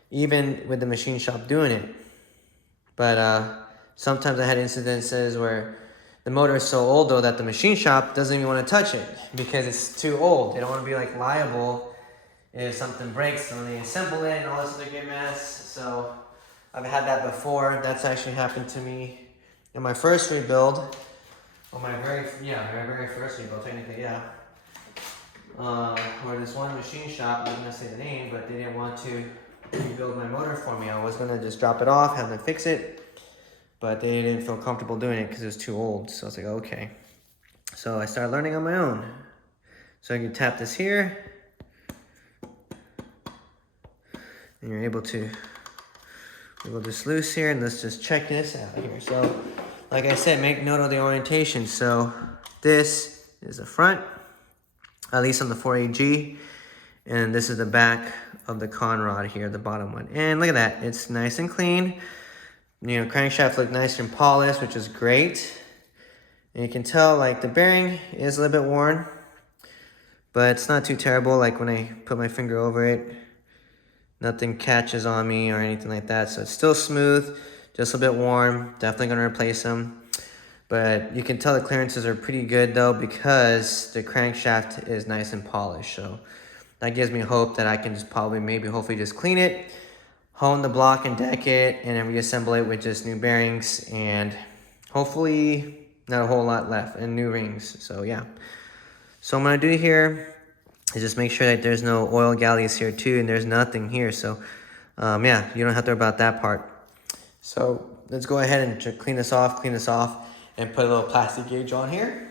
even with the machine shop doing it. But sometimes I had incidences where the motor is so old though that the machine shop doesn't even want to touch it because it's too old. They don't want to be like liable if something breaks when they assemble it and all this other good mess. So I've had that before. That's actually happened to me in my first rebuild. Well, my very first rebuild, technically, yeah. Where this one machine shop, I'm not gonna say the name, but they didn't want to rebuild my motor for me. I was gonna just drop it off, have them fix it. But they didn't feel comfortable doing it because it was too old. So I was like, okay. So I started learning on my own. So I can tap this here. And you're able to wiggle this loose here. And let's just check this out here. So like I said, make note of the orientation. So this is the front, at least on the 4AG. And this is the back of the con rod here, the bottom one. And look at that. It's nice and clean. Crankshaft look nice and polished, which is great. And you can tell like the bearing is a little bit worn, but it's not too terrible. Like when I put my finger over it, Nothing catches on me or anything like that. So it's still smooth, just a bit warm. Definitely gonna replace them. But you can tell the clearances are pretty good though because the crankshaft is nice and polished. So that gives me hope that I can just probably hopefully just clean it, hone the block and deck it, and then reassemble it with just new bearings and hopefully not a whole lot left and new rings. So yeah. So what I'm gonna do here is just make sure that there's no oil galleys here too, and there's nothing here. So yeah, you don't have to worry about that part. So let's go ahead and clean this off, and put a little plastic gauge on here.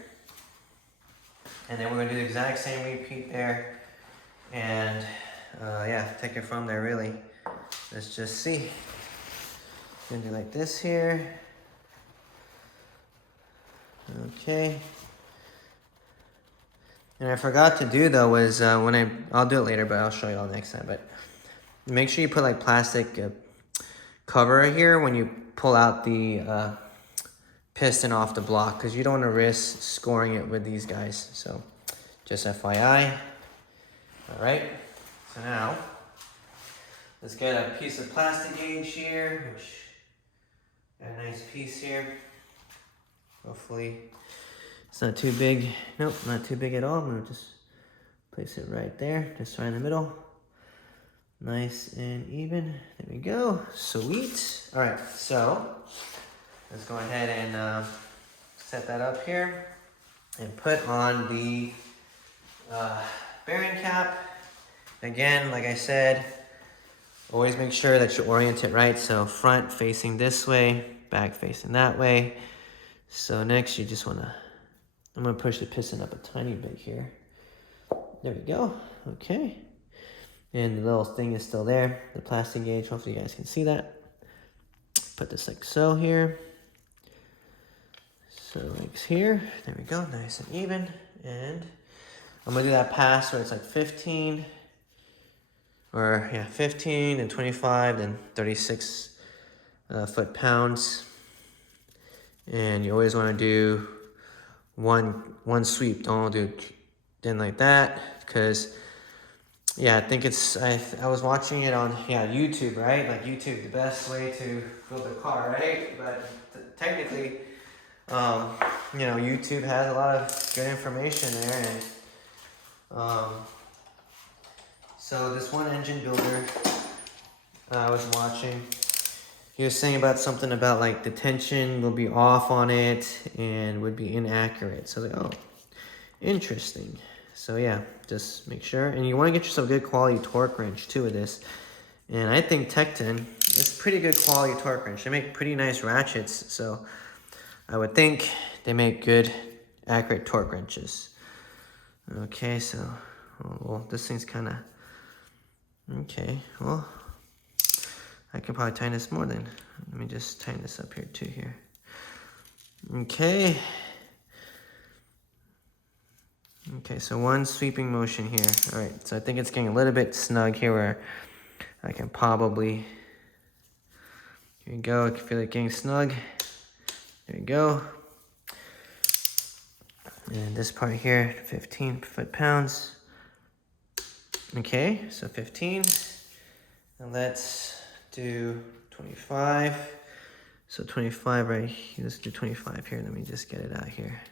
And then we're gonna do the exact same repeat there. And yeah, take it from there really. Let's just see. Gonna do like this here. Okay. And I forgot to do though was I'll do it later, but I'll show you all next time. But make sure you put like plastic cover here when you pull out the piston off the block, because you don't want to risk scoring it with these guys. So just FYI. All right. So now let's get a piece of plastic gauge here, which got a nice piece here. Hopefully it's not too big. Nope, not too big at all. I'm gonna just place it right there, just right in the middle. Nice and even. There we go. Sweet. All right, so let's go ahead and set that up here and put on the bearing cap. Again, like I said, always make sure that you orient it right. So front facing this way, back facing that way. So next you just wanna, I'm gonna push the piston up a tiny bit here. There we go, okay. And the little thing is still there, the plastic gauge, hopefully you guys can see that. Put this like so here. So like here, there we go, nice and even. And I'm gonna do that pass where it's like 15, or yeah, 15 and 25 and 36 foot-pounds. And you always wanna do one sweep, don't do then like that, because yeah, I think it's, I was watching it on YouTube, right? Like YouTube, the best way to build a car, right? But technically, you know, YouTube has a lot of good information there, and so this one engine builder I was watching, he was saying about something about like the tension will be off on it and would be inaccurate. So I was like, oh, interesting. So yeah, just make sure. And you want to get yourself a good quality torque wrench too with this. And I think Tecton is pretty good quality torque wrench. They make pretty nice ratchets. So I would think they make good, accurate torque wrenches. Okay, so, well, this thing's kind of, okay, well, I can probably tighten this more then. Let me just tighten this up here too here. Okay. Okay, so one sweeping motion here. All right, so I think it's getting a little bit snug here where I can probably, here you go, I can feel it getting snug. There you go. And this part here, 15 foot-pounds. Okay, so 15. And let's do 25. So 25 right here, let's do 25 here. Let me just get it out here.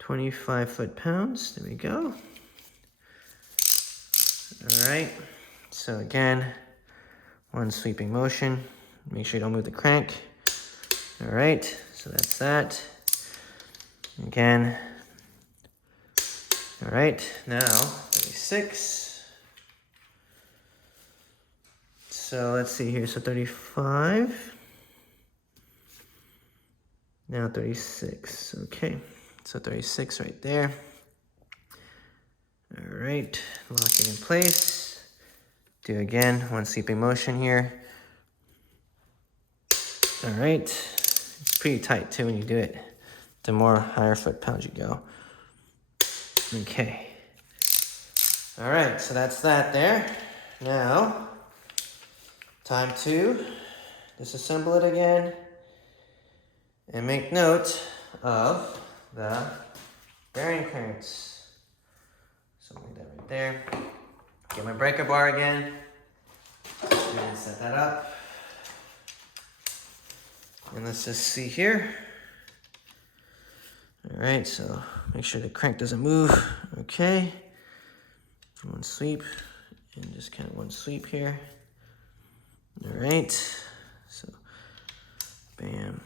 25 foot-pounds, there we go. All right, so again, one sweeping motion. Make sure you don't move the crank. All right, so that's that. Again. All right, now 36. So let's see here, so 35. Now 36, okay. So 36 right there. All right, lock it in place. Do again, one sweeping motion here. All right, it's pretty tight too when you do it. The more higher foot-pounds you go. Okay. All right, so that's that there. Now, time to disassemble it again and make note of the bearing clearance. So I'll leave that right there. Get my breaker bar again. And set that up. And let's just see here. All right, so make sure the crank doesn't move. Okay. One sweep, and just kind of one sweep here. All right, so bam,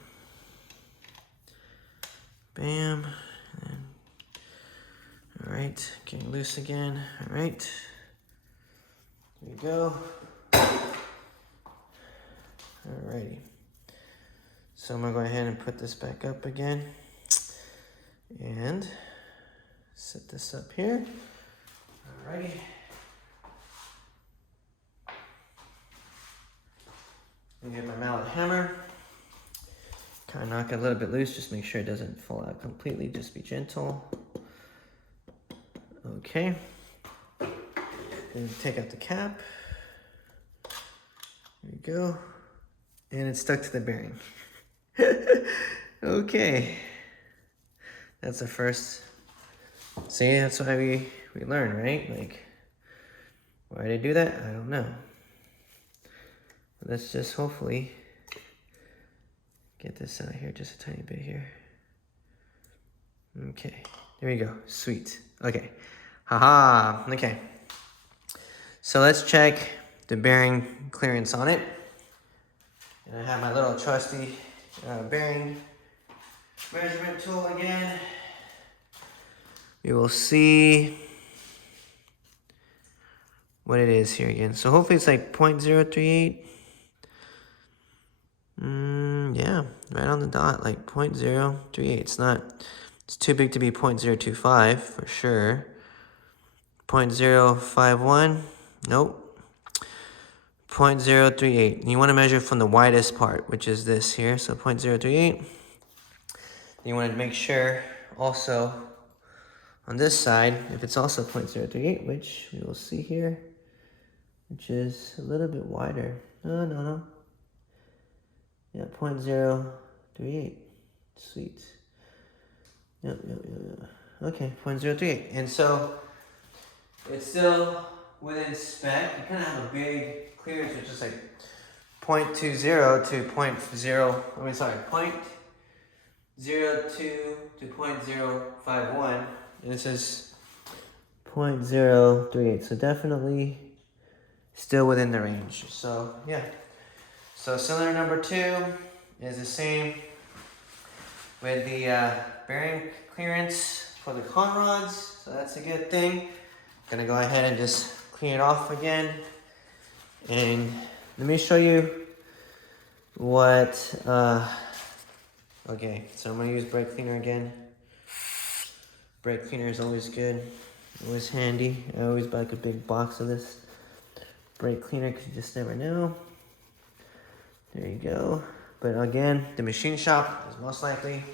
bam, and all right, getting loose again. All right, here we go. Alrighty, so I'm gonna go ahead and put this back up again and set this up here. Alrighty. And get my mallet hammer. Kind of knock it a little bit loose, just make sure it doesn't fall out completely. Just be gentle. Okay. Then take out the cap. There we go. And it's stuck to the bearing. Okay. That's the first. See, that's why we learn, right? Like, why did I do that? I don't know. Let's just hopefully get this out here just a tiny bit here. Okay, there we go. Sweet. Okay. Haha. Okay. So let's check the bearing clearance on it. And I have my little trusty bearing measurement tool again. We will see what it is here again. So hopefully it's like 0.038. Yeah, right on the dot, like 0.038. It's too big to be 0.025 for sure. 0.051, nope. 0.038. You want to measure from the widest part, which is this here. So 0.038. You want to make sure also on this side, if it's also 0.038, which we will see here, which is a little bit wider. No. Yeah, 0.038. Sweet. Yep. Okay, 0.038. And so it's still within spec. You kind of have a big clearance, which is like 0.20 to 0.02 to 0.051. And this is 0.038. So definitely still within the range. So yeah. So cylinder number 2 is the same with the bearing clearance for the con rods. So that's a good thing. Gonna go ahead and just clean it off again. And let me show you what, okay, so I'm gonna use brake cleaner again. Brake cleaner is always good, always handy. I always buy like a big box of this brake cleaner because you just never know. There you go. But again, the machine shop is most likely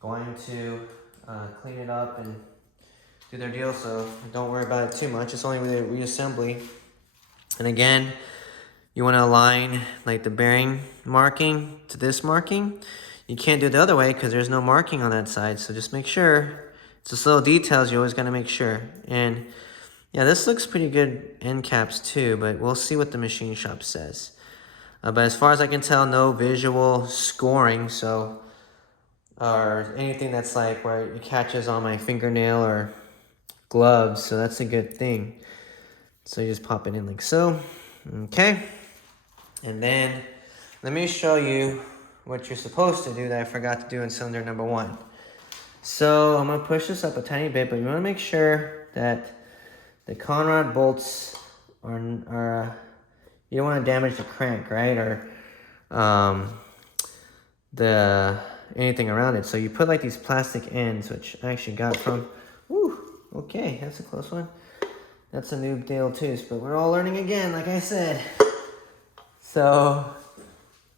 going to clean it up and do their deal, so don't worry about it too much. It's only with a reassembly. And again, you want to align like the bearing marking to this marking. You can't do it the other way because there's no marking on that side, so just make sure. It's just little details you always got to make sure. And yeah, this looks pretty good end caps too, but we'll see what the machine shop says. But as far as I can tell, no visual scoring, so, or anything that's like where it catches on my fingernail or gloves, so that's a good thing. So you just pop it in like so, okay? And then let me show you what you're supposed to do that I forgot to do in cylinder number 1. So I'm gonna push this up a tiny bit, but you wanna make sure that the con rod bolts are you don't want to damage the crank, right? Or anything around it. So you put like these plastic ends, which I actually got from, okay, that's a close one. That's a new deal too, but we're all learning again, like I said. So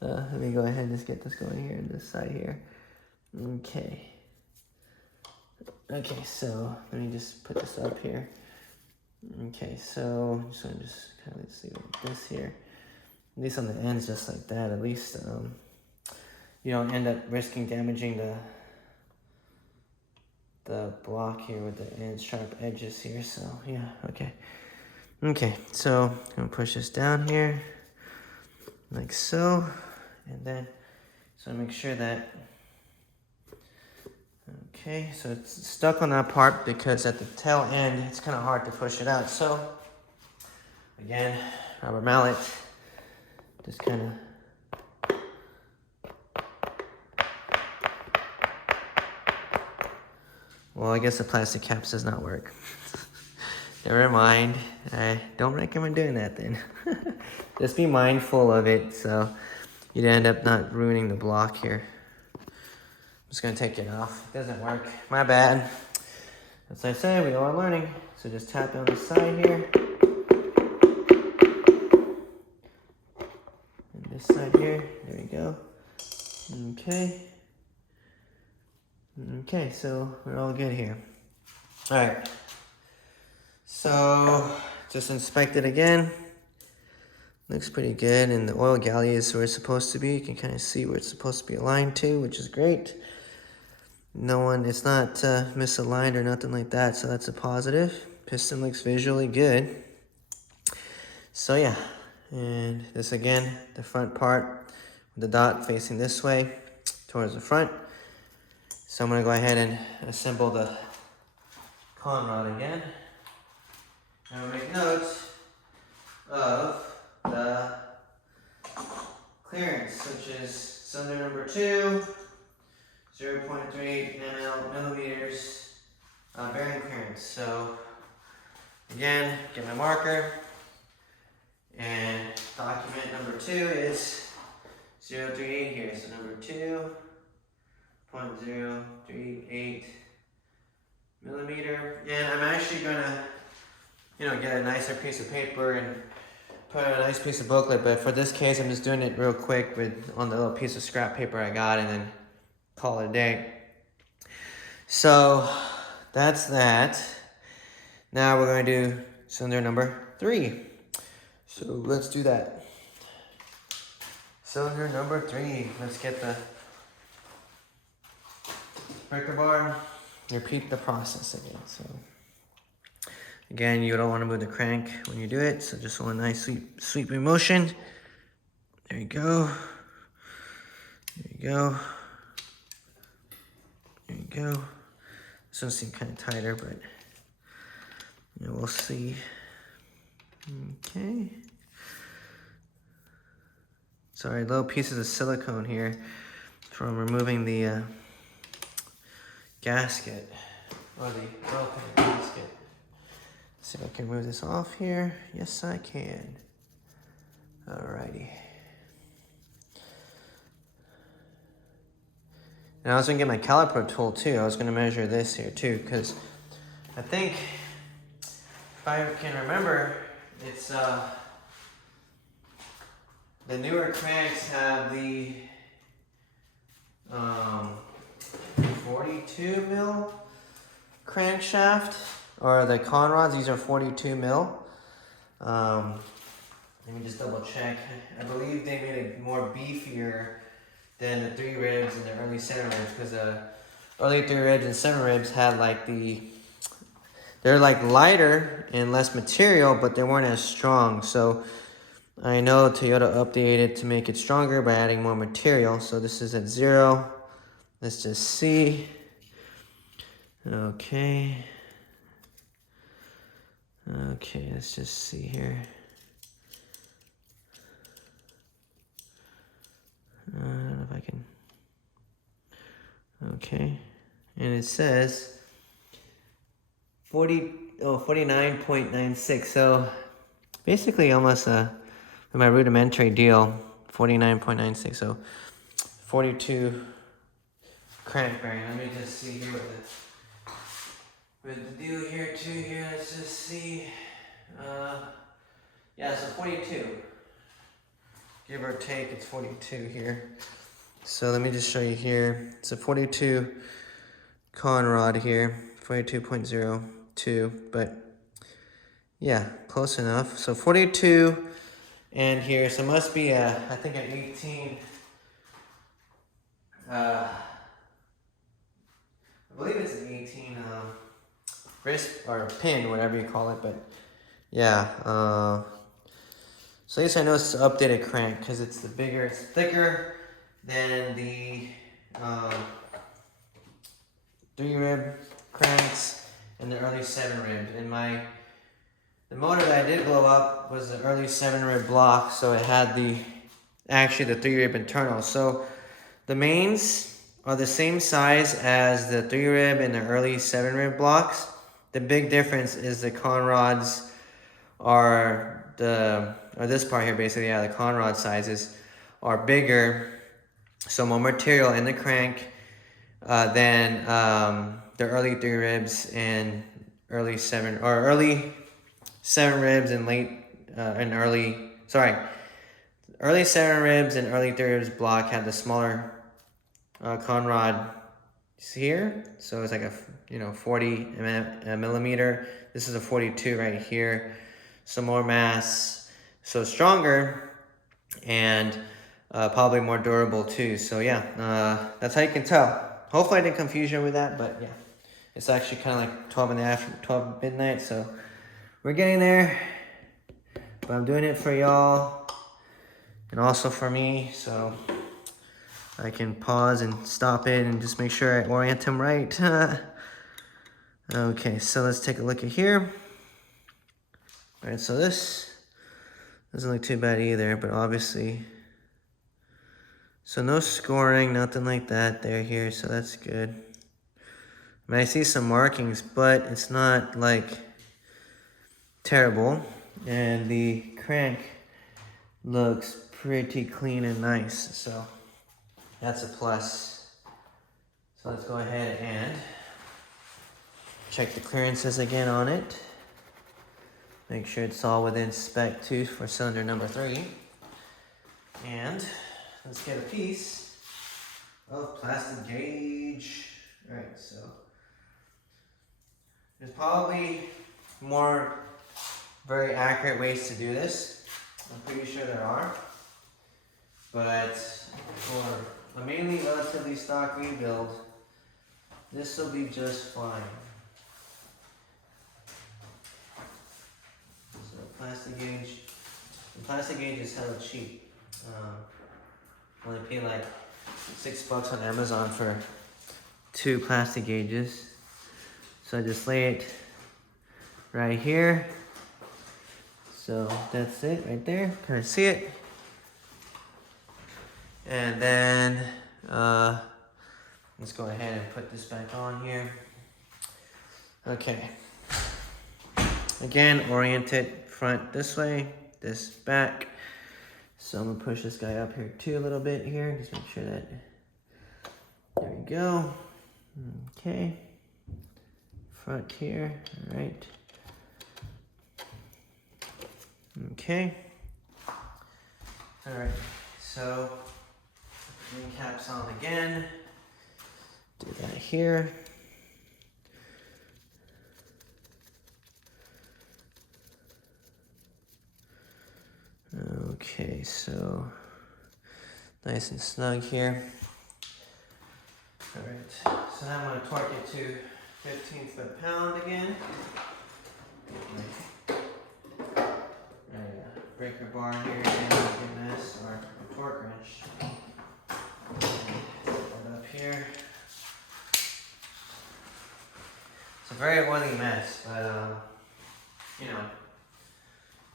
let me go ahead and just get this going here on this side here. Okay, so let me just put this up here. Okay, so I'm just gonna kind of see like this here. At least on the ends, just like that. At least you don't end up risking damaging the block here with the sharp edges here. So yeah, okay. Okay, so I'm gonna push this down here, like so, and then, so make sure that, okay, so it's stuck on that part because at the tail end, it's kind of hard to push it out. So, again, rubber mallet, just kind of, well, I guess the plastic caps does not work. Never mind. I don't recommend doing that then. Just be mindful of it so you'd end up not ruining the block here. I'm just gonna take it off. It doesn't work. My bad. As I said, we are learning. So just tap on the side here. And this side here. There we go. Okay. Okay, so we're all good here. Alright. So just inspect it again. Looks pretty good, and the oil galley is where it's supposed to be. You can kind of see where it's supposed to be aligned to, which is great. It's not misaligned or nothing like that, so that's a positive. Piston looks visually good. So yeah, and this again, the front part with the dot facing this way towards the front. So I'm gonna go ahead and assemble the con rod again. And we'll make note of the clearance, which is cylinder number 2, 0.3 millimeters bearing clearance. So again, get my marker, and document number 2 is 0.38 here. So number 2.038 millimeter. And I'm actually gonna, get a nicer piece of paper and put a nice piece of booklet, but for this case, I'm just doing it real quick on the little piece of scrap paper I got, and then call it a day. So that's that. Now we're going to do cylinder number 3. So let's do that. Cylinder number 3. Let's get the breaker bar. Repeat the process again. So again, you don't want to move the crank when you do it, so just one nice sweeping motion. There you go. There you go. There you go. This one seems kind of tighter, but we'll see. Okay. Sorry, little pieces of silicone here from removing the gasket, or the oil pan gasket. Let's see if I can move this off here. Yes, I can. Alrighty. And I was gonna get my caliper tool too. I was gonna measure this here too, because I think, if I can remember, it's the newer cranks have the 42 mil crankshaft, or the con rods. These are 42 mil. Let me just double check. I believe they made it more beefier than the 3 ribs and the early 7 ribs, because the early 3 ribs and 7 ribs had they're like lighter and less material, but they weren't as strong. So I know Toyota updated to make it stronger by adding more material. So this is at 0. Let's just see. Okay. Okay, let's just see here. I don't know if I can. Okay. And it says 49.96. So basically almost my rudimentary deal, 49.96. So 42 crank bearing. Let me just see here with the deal here too. Here, let's just see. Yeah, so 42. Give or take, it's 42 here. So let me just show you here. It's a 42 con rod here, 42.02, but yeah, close enough. So 42 and here, so it must be I think an 18, I believe it's an 18 wrist or pin, whatever you call it, but yeah, so at least I know it's an updated crank because it's the bigger, it's thicker than the 3-rib cranks and the early 7-rib. And the motor that I did blow up was the early 7-rib block, so it had actually the 3-rib internal. So the mains are the same size as the 3-rib and the early 7-rib blocks. The big difference is the conrods are this part here basically, yeah, the conrod sizes are bigger, so more material in the crank than the early 3 ribs and early 7 ribs and early 7 ribs and early 3 ribs block had the smaller conrod here, so it's like a 40 millimeter. This is a 42 right here, so more mass, so stronger, and probably more durable too. So yeah, that's how you can tell. Hopefully I didn't confuse you with that, but yeah, it's actually kind of like 12 midnight, so we're getting there. But I'm doing it for y'all and also for me, so I can pause and stop it and just make sure I orient him right. Okay, so let's take a look at here. All right, so this doesn't look too bad either, but obviously, so no scoring, nothing like that there here, so that's good. I mean, I see some markings, but it's not like terrible. And the crank looks pretty clean and nice, so that's a plus. So let's go ahead and check the clearances again on it. Make sure it's all within spec too for cylinder number 3. And let's get a piece of plastic gauge. All right, so there's probably more very accurate ways to do this. I'm pretty sure there are. But for a mainly relatively stock rebuild, this will be just fine. So the plastic gauge is hella cheap. Only pay like $6 on Amazon for 2 plastic gauges. So I just lay it right here. So that's it right there. Can I see it? And then let's go ahead and put this back on here. Okay. Again, orient it front this way, this back. So I'm gonna push this guy up here too a little bit here. Just make sure that, there we go. Okay. Front here, all right. Okay. All right, so main caps on again. Do that here. Okay, so nice and snug here. All right, so now I'm going to torque it to 15 foot-pound again. Breaker bar here again, get this, or a torque wrench. Put that up here. It's a very oily mess, but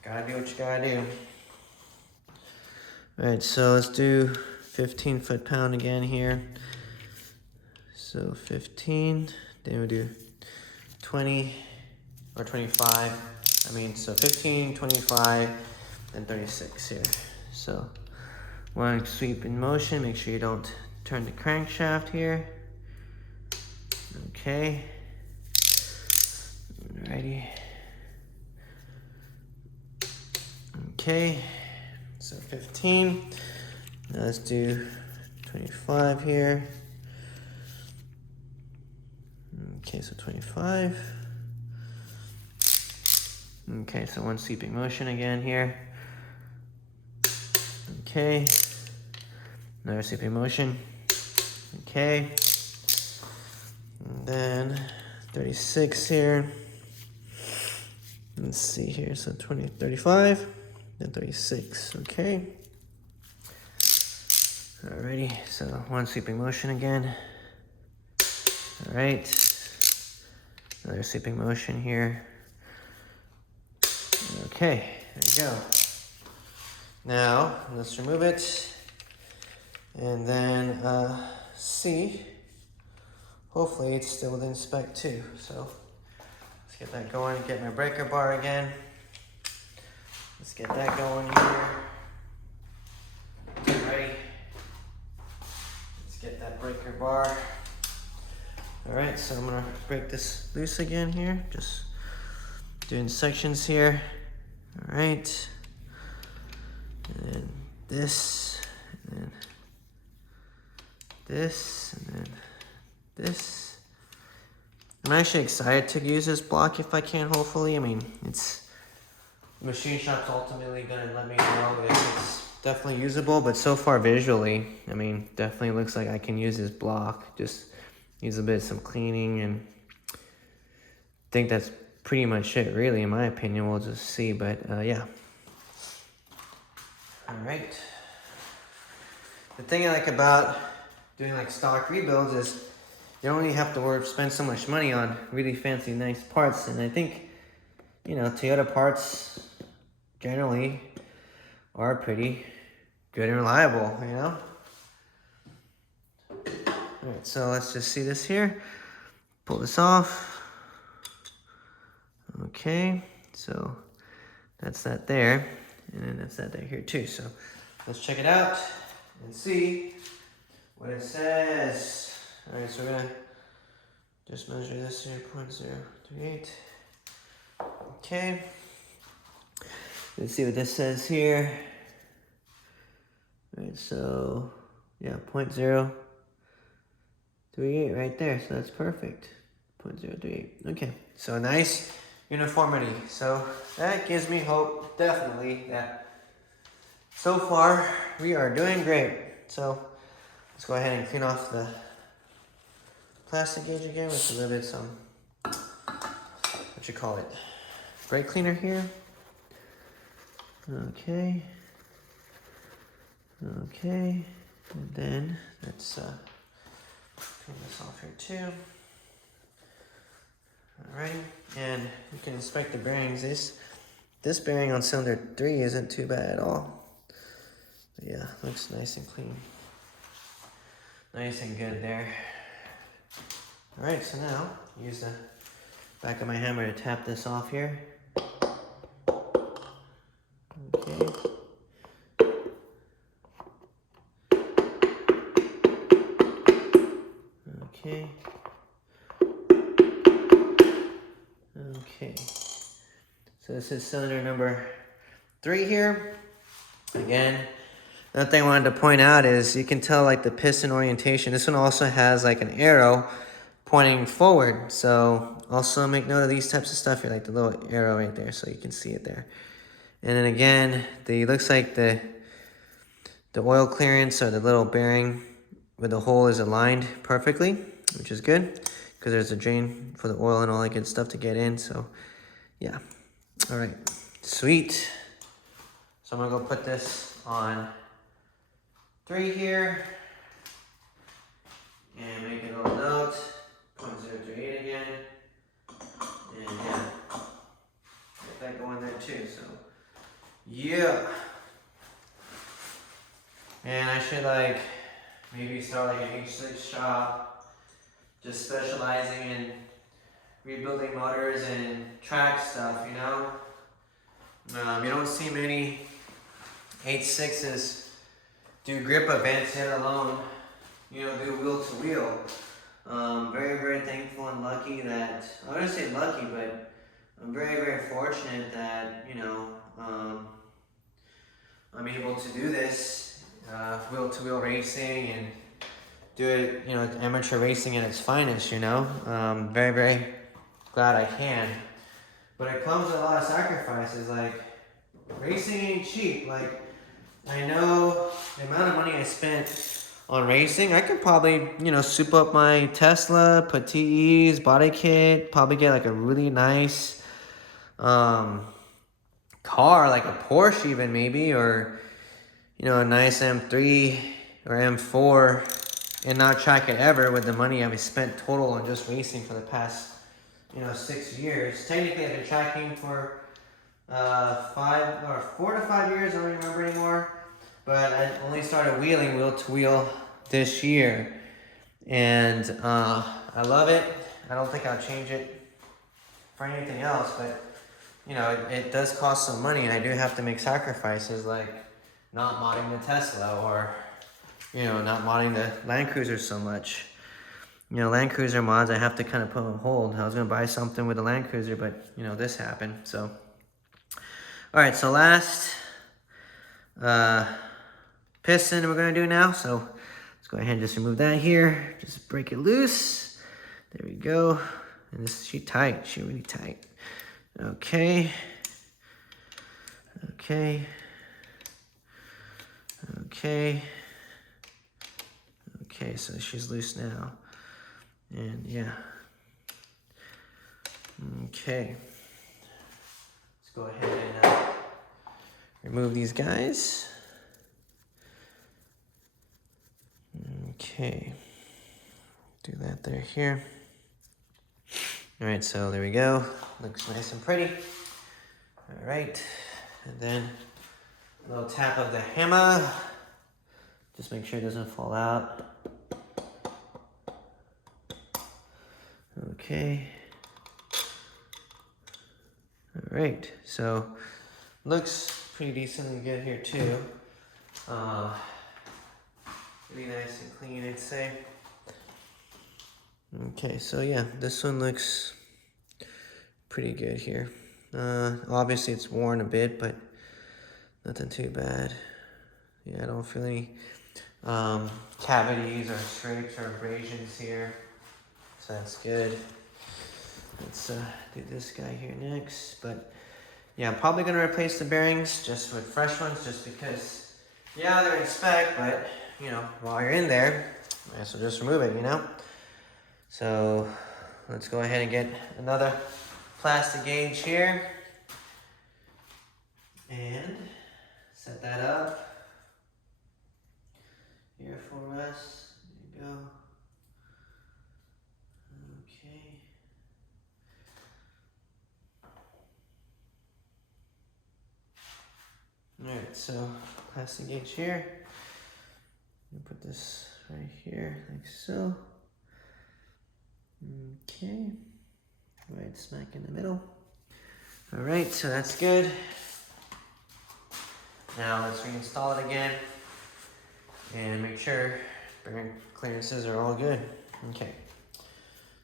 gotta do what you gotta do. Alright, so let's do 15 foot-pound again here. So 15, then we'll do 20 or 25. So 15, 25, and 36 here. So one sweep in motion, make sure you don't turn the crankshaft here. Okay. Alrighty. Okay, so 15. Now let's do 25 here. Okay, so 25. Okay, so one sweeping motion again here. Okay, another sweeping motion. Okay, and then 36 here. Let's see here. So 20, 35, and 36. Okay. Alrighty. So one sweeping motion again. All right. Another sweeping motion here. Okay. There you go. Now let's remove it, and then see. Hopefully it's still within spec too. So let's get that going. Get my breaker bar again. Let's get that going here. Get ready. Let's get that breaker bar. All right, so I'm gonna break this loose again here. Just doing sections here. All right. And then this, and then this, and then this. I'm actually excited to use this block if I can, hopefully. I mean, it's machine shop's ultimately gonna let me know if it's definitely usable, but so far visually, I mean, definitely looks like I can use this block. Just needs a bit of some cleaning, and I think that's pretty much it, really, in my opinion. We'll just see, but yeah. All right. The thing I like about doing like stock rebuilds is you don't really have to spend so much money on really fancy, nice parts. And I think, you know, Toyota parts generally are pretty good and reliable, you know? All right, so let's just see this here. Pull this off. Okay, so that's that there. And then that's that there here too. So let's check it out and see what it says. All right, so we're gonna just measure this here, 0.038. Okay. Let's see what this says here. All right, so yeah, 0.038 right there. So that's perfect. 0.038. Okay, so nice uniformity. So that gives me hope, definitely, that so far we are doing great. So let's go ahead and clean off the plastic gauge again with a little bit of some, what you call it, brake cleaner here. Okay. Okay. And then let's clean this off here too. Alrighty, and you can inspect the bearings. This bearing on cylinder 3 isn't too bad at all. But yeah, looks nice and clean. Nice and good there. Alright, so now use the back of my hammer to tap this off here. Okay. Okay. Okay, so this is cylinder number 3 here. Again, another thing I wanted to point out is you can tell like the piston orientation. This one also has like an arrow pointing forward. So also make note of these types of stuff here, like the little arrow right there, so you can see it there. And then again, looks like the oil clearance or the little bearing with the hole is aligned perfectly, which is good, because there's a drain for the oil and all that good stuff to get in. So yeah, all right, sweet. So I'm gonna go put this on 3 here and make a little note, 0.038 again, and yeah, get that going there too. So yeah, and I should like maybe start like an H6 shop, just specializing in rebuilding motors and track stuff, you know? You don't see many H6s do grip events, let alone, you know, do wheel to wheel. Very, very thankful and lucky that, I wouldn't say lucky, but I'm very, very fortunate that, you know, I'm able to do this, wheel to wheel racing, and do it, you know, amateur racing at its finest, you know. Very, very glad I can. But it comes with a lot of sacrifices. Like, racing ain't cheap. Like, I know the amount of money I spent on racing. I could probably, you know, soup up my Tesla, put TEs, body kit, probably get like a really nice car, like a Porsche even maybe, or, you know, a nice M3 or M4, and not track it ever with the money I've spent total on just racing for the past, you know, 6 years. Technically, I've been tracking for 4 to 5 years. I don't remember anymore. But I only started wheeling wheel to wheel this year, and I love it. I don't think I'll change it for anything else, but you know, it does cost some money, and I do have to make sacrifices like not modding the Tesla, or, you know, not modding the Land Cruiser so much. You know, Land Cruiser mods I have to kind of put on hold. I was going to buy something with the Land Cruiser, but, you know, this happened. So, all right, so last piston we're going to do now. So let's go ahead and just remove that here. Just break it loose. There we go. And she tight. She really tight. Okay. Okay. Okay. Okay, so she's loose now. And yeah. Okay. Let's go ahead and remove these guys. Okay. Do that there here. All right, so there we go. Looks nice and pretty. All right, and then a little tap of the hammer. Just make sure it doesn't fall out. Okay. All right, so looks pretty decently good here too. Pretty nice and clean, I'd say. Okay, so yeah, this one looks pretty good here. Obviously it's worn a bit, but nothing too bad. Yeah, I don't feel any cavities or scrapes or abrasions here, so that's good. Let's do this guy here next. But yeah, I'm probably gonna replace the bearings just with fresh ones, just because, yeah, they're in spec, but you know, while you're in there, might as well just remove it, you know? So let's go ahead and get another plastic gauge here and set that up here for us. There you go. Okay. Alright, so plastic gauge here. Put this right here, like so. Okay, right smack in the middle. All right, so that's good. Now let's reinstall it again and make sure bearing clearances are all good. Okay,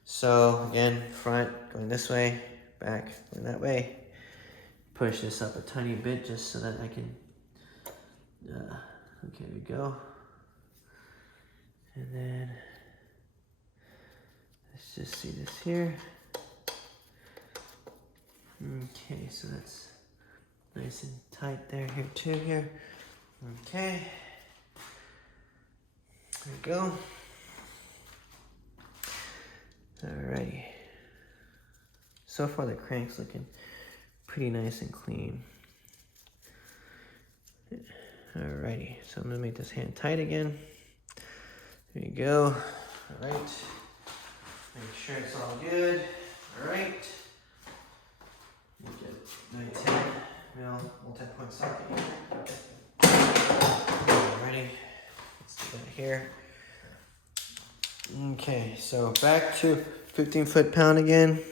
so again, front going this way, back going that way. Push this up a tiny bit just so that I can, okay, there we go. And then let's just see this here. Okay, so that's nice and tight there, here too, here. Okay. There we go. Alrighty. So far the crank's looking pretty nice and clean. Alrighty, so I'm gonna make this hand tight again. There you go. All right. Make sure it's all good. All right. Get 910 mil multi-point socket here. Alrighty. Let's do that here. Okay, so back to 15 foot-pound again.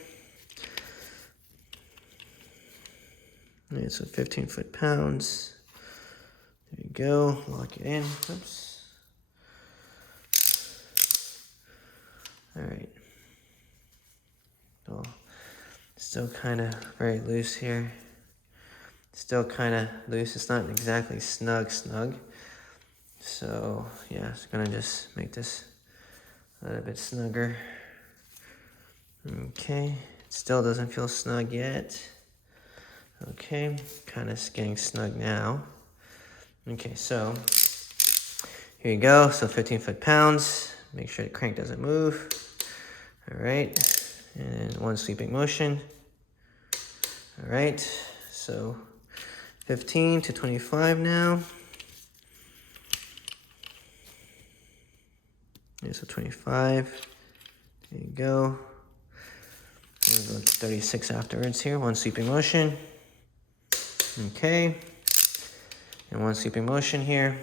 All right, so 15 foot-pounds. There you go. Lock it in. Oops. All right. So still kind of very loose here. Still kind of loose. It's not exactly snug. So yeah, it's gonna just make this a little bit snugger. Okay. It still doesn't feel snug yet. Okay. Kind of getting snug now. Okay, so here you go. So 15 foot-pounds. Make sure the crank doesn't move. All right, and one sweeping motion. All right, so 15 to 25 now. Here's a 25. There you go. We'll go to 36 afterwards here. One sweeping motion. Okay. And one sweeping motion here.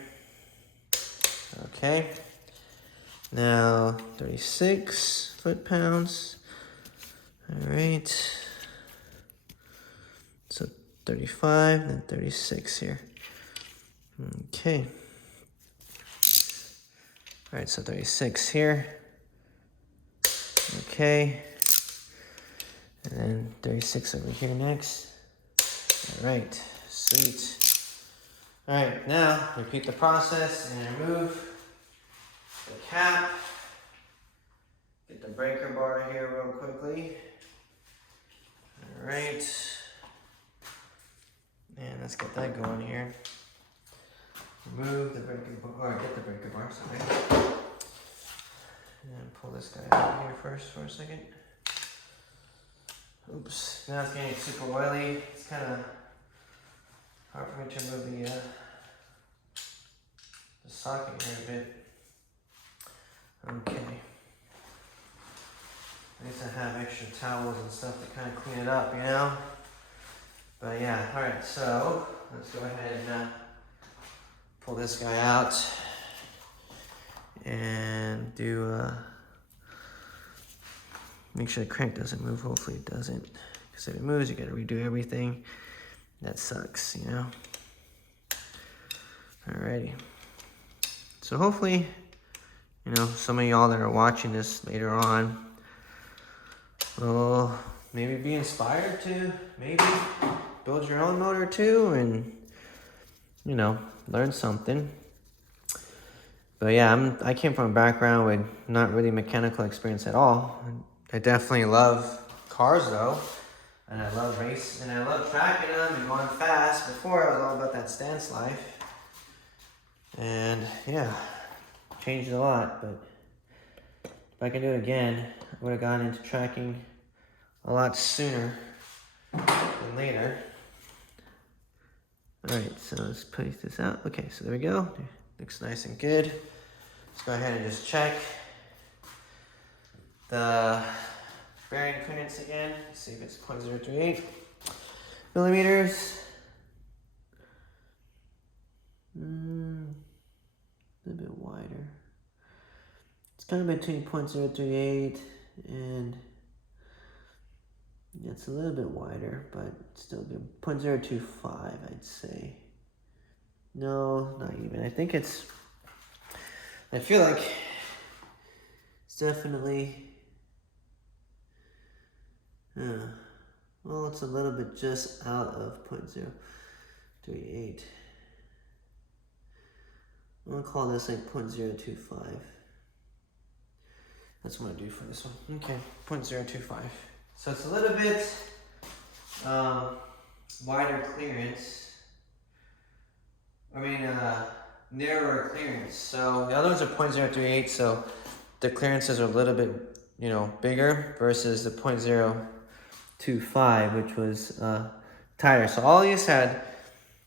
Okay. Now 36 foot-pounds. All right. So 35, then 36 here. Okay. All right, so 36 here. Okay. And then 36 over here next. All right, sweet. All right, now repeat the process and remove the cap. Get the breaker bar here real quickly. All right. And let's get that going here. Remove the breaker bar, or get the breaker bar, sorry. And pull this guy out here first for a second. Oops, now it's getting super oily. It's kind of hard for me to remove the socket here a bit. Okay. I guess I have extra towels and stuff to kind of clean it up, you know? But yeah, alright, so let's go ahead and pull this guy out and do make sure the crank doesn't move. Hopefully it doesn't, because if it moves you gotta redo everything. That sucks, you know. Alrighty, so hopefully, you know, some of y'all that are watching this later on will maybe be inspired to maybe build your own motor too, and you know, learn something. But yeah, I came from a background with not really mechanical experience at all. I definitely love cars though, and I love racing, and I love tracking them and going fast. Before I was all about that stance life, and yeah, changed a lot. But if I could do it again, I would have gotten into tracking a lot sooner than later. All right, so let's place this out. Okay, so there we go. Looks nice and good. Let's go ahead and just check the bearing clearance again. See if it's 0.038 millimeters. A little bit wider. It's kind of between 0.038 and it's a little bit wider, but still good. 0.025, I'd say. No, not even. I think it's, I feel like it's definitely, well, it's a little bit just out of 0.038. I'm gonna call this like 0.025. That's what I'm gonna do for this one. Okay, 0.025. So it's a little bit wider clearance. Narrower clearance. So the other ones are 0.038, so the clearances are a little bit, you know, bigger versus the 0.025, which was tighter. So all these had,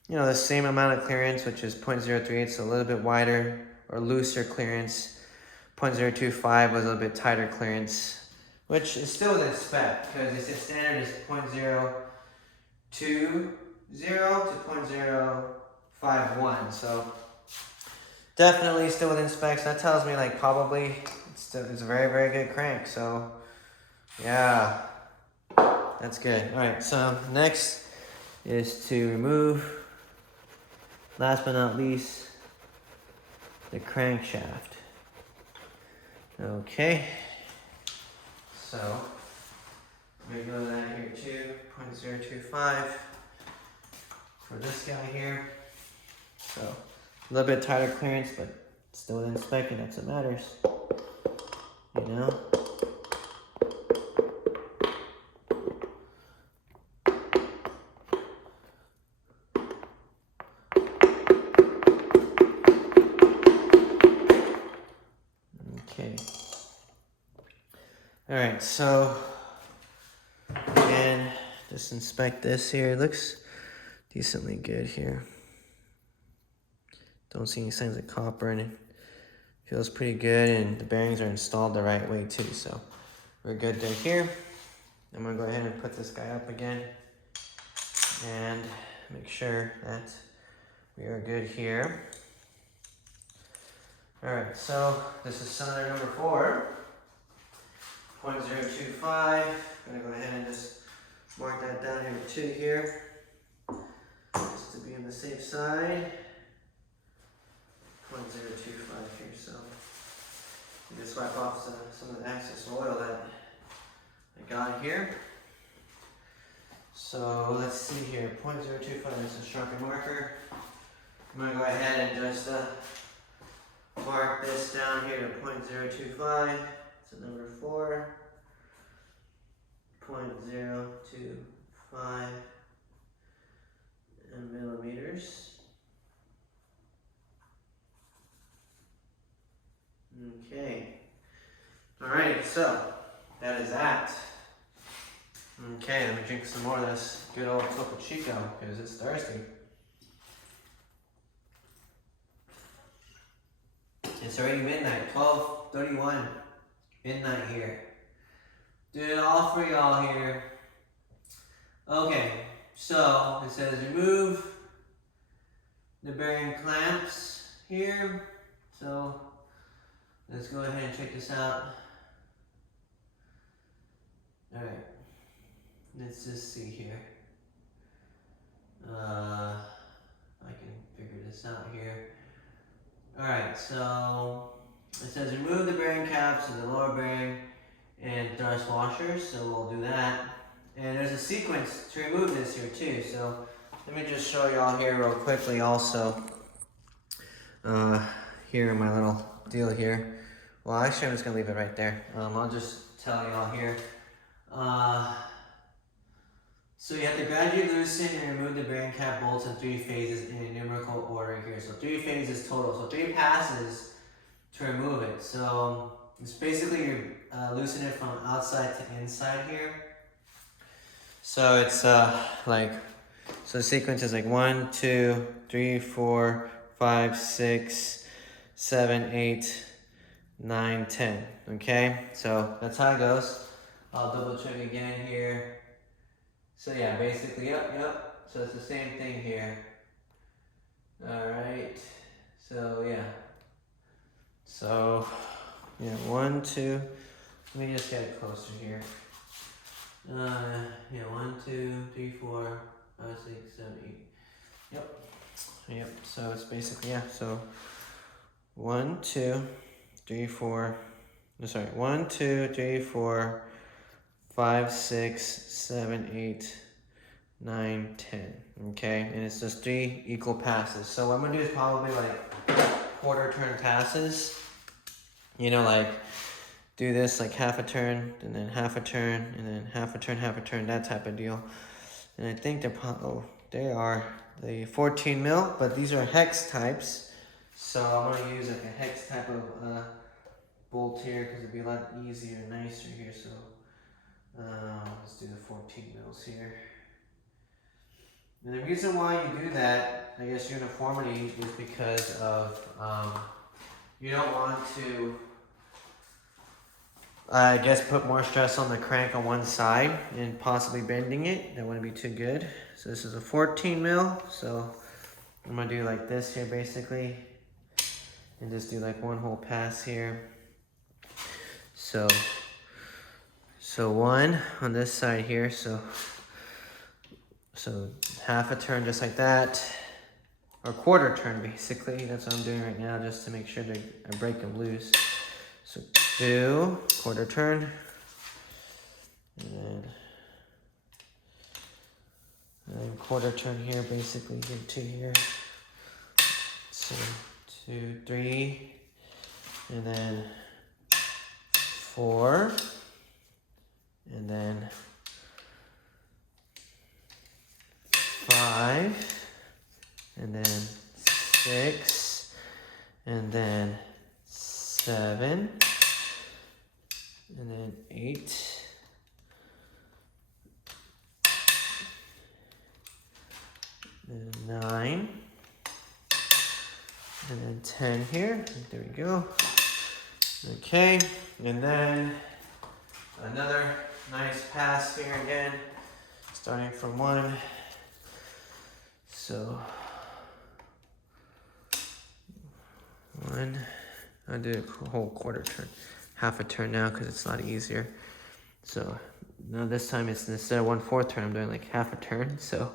you know, the same amount of clearance, which is 0.038, so a little bit wider or looser clearance. 0.025 was a little bit tighter clearance, which is still within spec, because they said standard is 0.020 to 0.051. So definitely still within specs. That tells me like probably it's a very, very good crank. So yeah, that's good. All right, so next is to remove, last but not least, the crankshaft. Okay. So, I'm going to go that here too, 0.025 for this guy here. So, a little bit tighter clearance, but still within spec, and that's what matters, you know? Okay. All right, so again, just inspect this here. It looks decently good here. Don't see any signs of copper, and it feels pretty good, and the bearings are installed the right way too, so we're good there here. I'm gonna go ahead and put this guy up again and make sure that we are good here. All right, so this is cylinder number 4, 0.025. I'm gonna go ahead and just mark that down here with 2 here, just to be on the safe side. 0.025 here, so you just wipe off some of the excess oil that I got here. So let's see here, 0.025 is a sharper marker. I'm gonna go ahead and just mark this down here to 0.025. So number 4, 0.025 in millimeters. Okay. Alright, so that is that. Okay, let me drink some more of this good old Topo Chico because it's thirsty. It's already midnight, 12:31, midnight here. Did it all for y'all here. Okay, so it says remove the bearing clamps here. So let's go ahead and check this out. All right, let's just see here. I can figure this out here. All right, so it says remove the bearing caps of the lower bearing and thrust washers, so we'll do that. And there's a sequence to remove this here too, so let me just show y'all here real quickly also. Here in my little deal here. Well, actually I'm just gonna leave it right there. I'll just tell y'all here. So you have to gradually loosen and remove the bearing cap bolts in 3 phases in a numerical order here. So 3 phases total. So 3 passes to remove it. So it's basically you're loosening it from outside to inside here. So it's so the sequence is like 1, 2, 3, 4, 5, 6, 7, 8, 9, 10. Okay, so that's how it goes. I'll double check again here. So yeah, basically, yep. So it's the same thing here. All right. So yeah. So yeah, 1, 2. Let me just get it closer here. Yeah, 1, 2, 3, 4, 5, 6, 7, 8. Yep. So it's basically So 1, 2, 3, 4. No, sorry. 1, 2, 3, 4, 5, 6, 7, 8, 9, 10. Okay, and it's just 3 equal passes. So what I'm gonna do is probably like quarter turn passes. You know, like do this like half a turn, and then half a turn, and then half a turn, that type of deal. And I think they are the 14 mil, but these are hex types. So I'm gonna use like a hex type of bolt here because it'd be a lot easier and nicer here. So let's do the 14 mils here. And the reason why you do that, I guess uniformity, is because of you don't want to, I guess, put more stress on the crank on one side and possibly bending it. That wouldn't be too good. So this is a 14 mil. So I'm gonna do like this here basically, and just do like one whole pass here. So 1 on this side here, so half a turn just like that, or quarter turn basically. That's what I'm doing right now, just to make sure that I break them loose. So 2, quarter turn, and then quarter turn here basically, here 2 here. So 2, 3, and then 4. And then 5, and then 6, and then 7, and then 8, and 9, and then 10 here. There we go. Okay, and then another nice pass here again, starting from 1. So 1. I did a whole quarter turn, half a turn now because it's a lot easier. So now this time it's instead of 1/4 turn, I'm doing like half a turn. So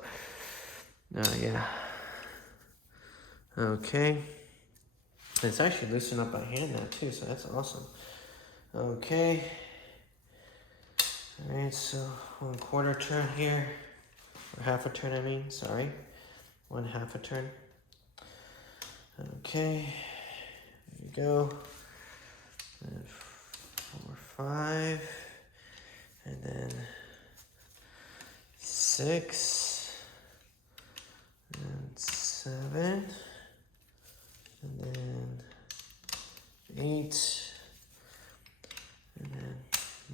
yeah. Okay. It's actually loosened up by hand now too, so that's awesome. Okay. All right, so 1/4 turn here, or half a turn. I mean, sorry, 1/2 a turn. Okay. There we go. And 4, 5, and then 6, and 7, and then 8, and then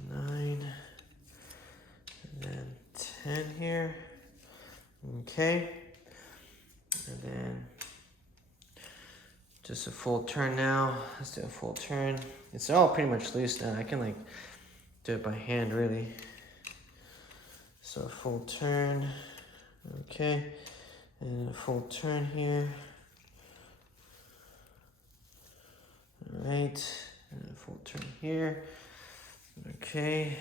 9, and then 10 here. Okay, and then just a full turn now. Let's do a full turn. It's all pretty much loose now. I can like do it by hand really. So a full turn, okay, and a full turn here. All right, and a full turn here. Okay,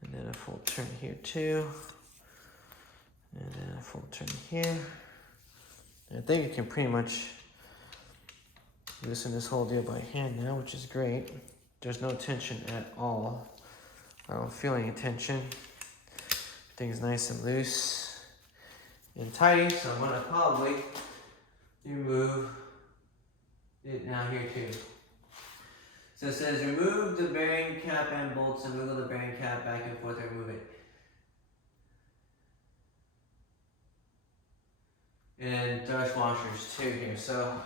and then a full turn here too. And then a full turn here. I think you can pretty much loosen this whole deal by hand now, which is great. There's no tension at all. I don't feel any tension. Everything's nice and loose and tidy, so I'm gonna probably remove it now here too. So it says remove the bearing cap and bolts and wiggle the bearing cap back and forth and remove it. And thrust washers too here. So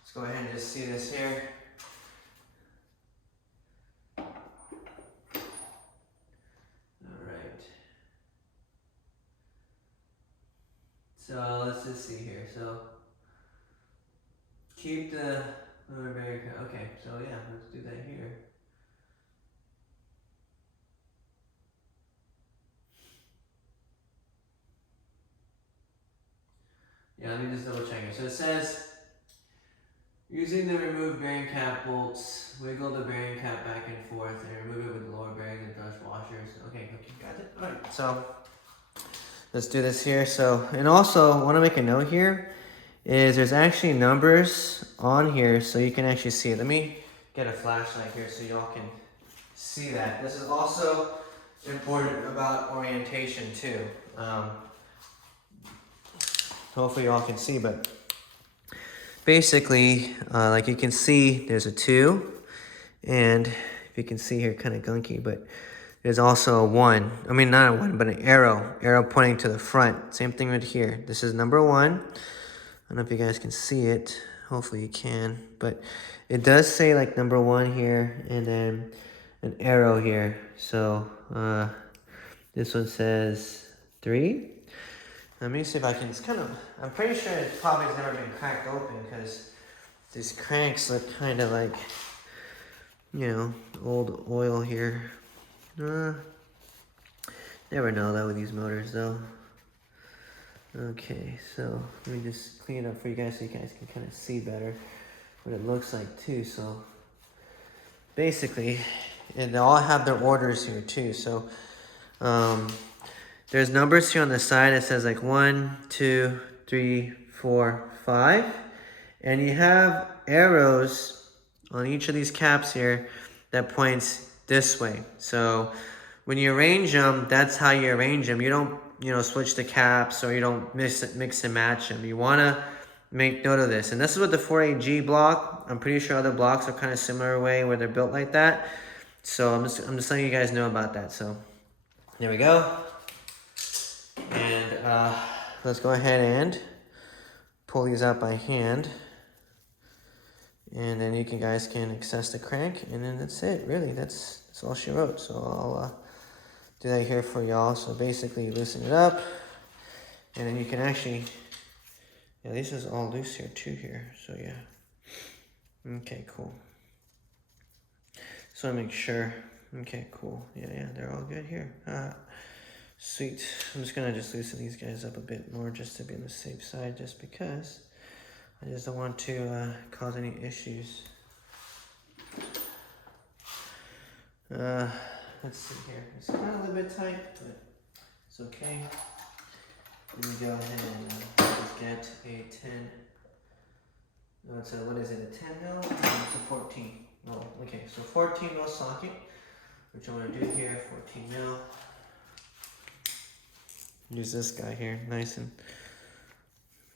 let's go ahead and just see this here. Alright. So let's just see here. So keep the bearing cap. Okay, so yeah, let's do that here. Yeah, let me just double check it. So it says, using the remove bearing cap bolts, wiggle the bearing cap back and forth and remove it with the lower bearing and thrust washers. Okay, got it. All right, so let's do this here. So, and also I want to make a note here is there's actually numbers on here so you can actually see it. Let me get a flashlight here so y'all can see that. This is also important about orientation too. Hopefully y'all can see, but basically, like you can see, there's a 2, and if you can see here, kind of gunky, but there's also a 1. I mean, not a 1, but an arrow pointing to the front. Same thing right here. This is number 1. I don't know if you guys can see it. Hopefully you can, but it does say like number 1 here, and then an arrow here. So this one says 3. Let me see if I can, it's kind of, I'm pretty sure it probably has never been cracked open because these cranks look kind of like, you know, old oil here. Never know that with these motors though. Okay, so let me just clean it up for you guys so you guys can kind of see better what it looks like too. So basically, and they all have their orders here too. So, there's numbers here on the side. It says like 1, 2, 3, 4, 5. And you have arrows on each of these caps here that points this way. So when you arrange them, that's how you arrange them. You don't, you know, switch the caps or you don't mix and match them. You want to make note of this. And this is what the 4AG block. I'm pretty sure other blocks are kind of similar way where they're built like that. So I'm just letting you guys know about that. So there we go. And let's go ahead and pull these out by hand. And then you guys can access the crank. And then that's it, really. That's all she wrote. So I'll do that here for y'all. So basically you loosen it up. And then you can actually, yeah, this is all loose here too here, so yeah. Okay, cool. So I make sure, okay, cool. Yeah, they're all good here. Sweet. I'm just gonna loosen these guys up a bit more just to be on the safe side, just because I just don't want to cause any issues. Let's see here. It's kind of a little bit tight, but it's okay. Let me go ahead and just get a 10. No, it's a, what is it, a 10 mil? No, it's a 14. Oh, okay, so 14 mil socket, which I'm gonna do here, 14 mil. Use this guy here, nice and,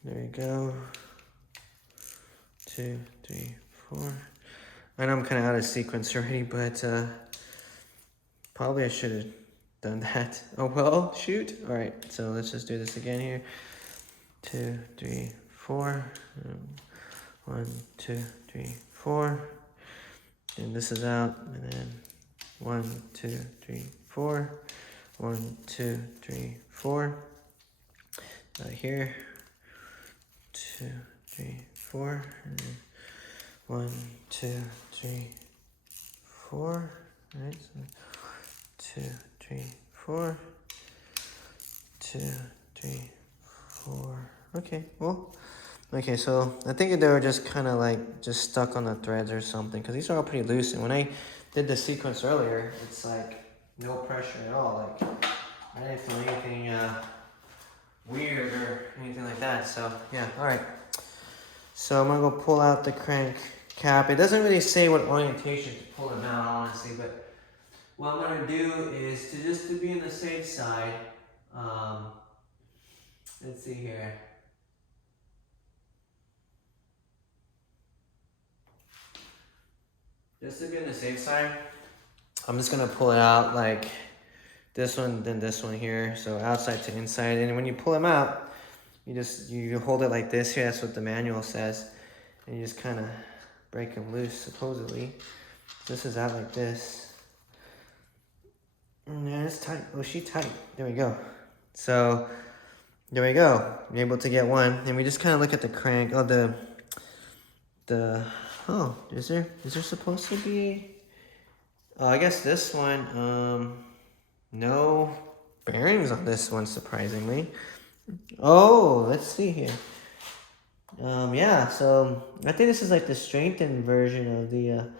there you go. 2, 3, 4. I know I'm kind of out of sequence already, but probably I should have done that. Oh well, shoot. All right, so let's just do this again here. 2, 3, 4. 1, 2, 3, 4. And this is out, and then 1, 2, 3, 4. 1, 2, 3, 4. Here. 2, 3, 4. And then 1, 2, 3, 4. Right. So 2, 3, 4. 2, 3, 4. Okay. Well. Okay. So I think they were just kind of like just stuck on the threads or something, because these are all pretty loose. And when I did the sequence earlier, it's like no pressure at all. Like I didn't feel anything weird or anything like that. So yeah. All right. So I'm gonna go pull out the crank cap. It doesn't really say what orientation to pull them out, honestly, but what I'm gonna do is to be on the safe side. Let's see here. Just to be on the safe side, I'm just gonna pull it out like this one, then this one here. So outside to inside, and when you pull them out, you hold it like this here. That's what the manual says, and you just kind of break them loose. Supposedly, this is out like this. Yeah, it's tight. Oh, she's tight. There we go. So there we go. You're able to get one, and we just kind of look at the crank. Oh, oh, is there supposed to be? Oh, I guess this one. No bearings on this one, surprisingly. Oh, let's see here. Yeah. So I think this is like the strengthened version of the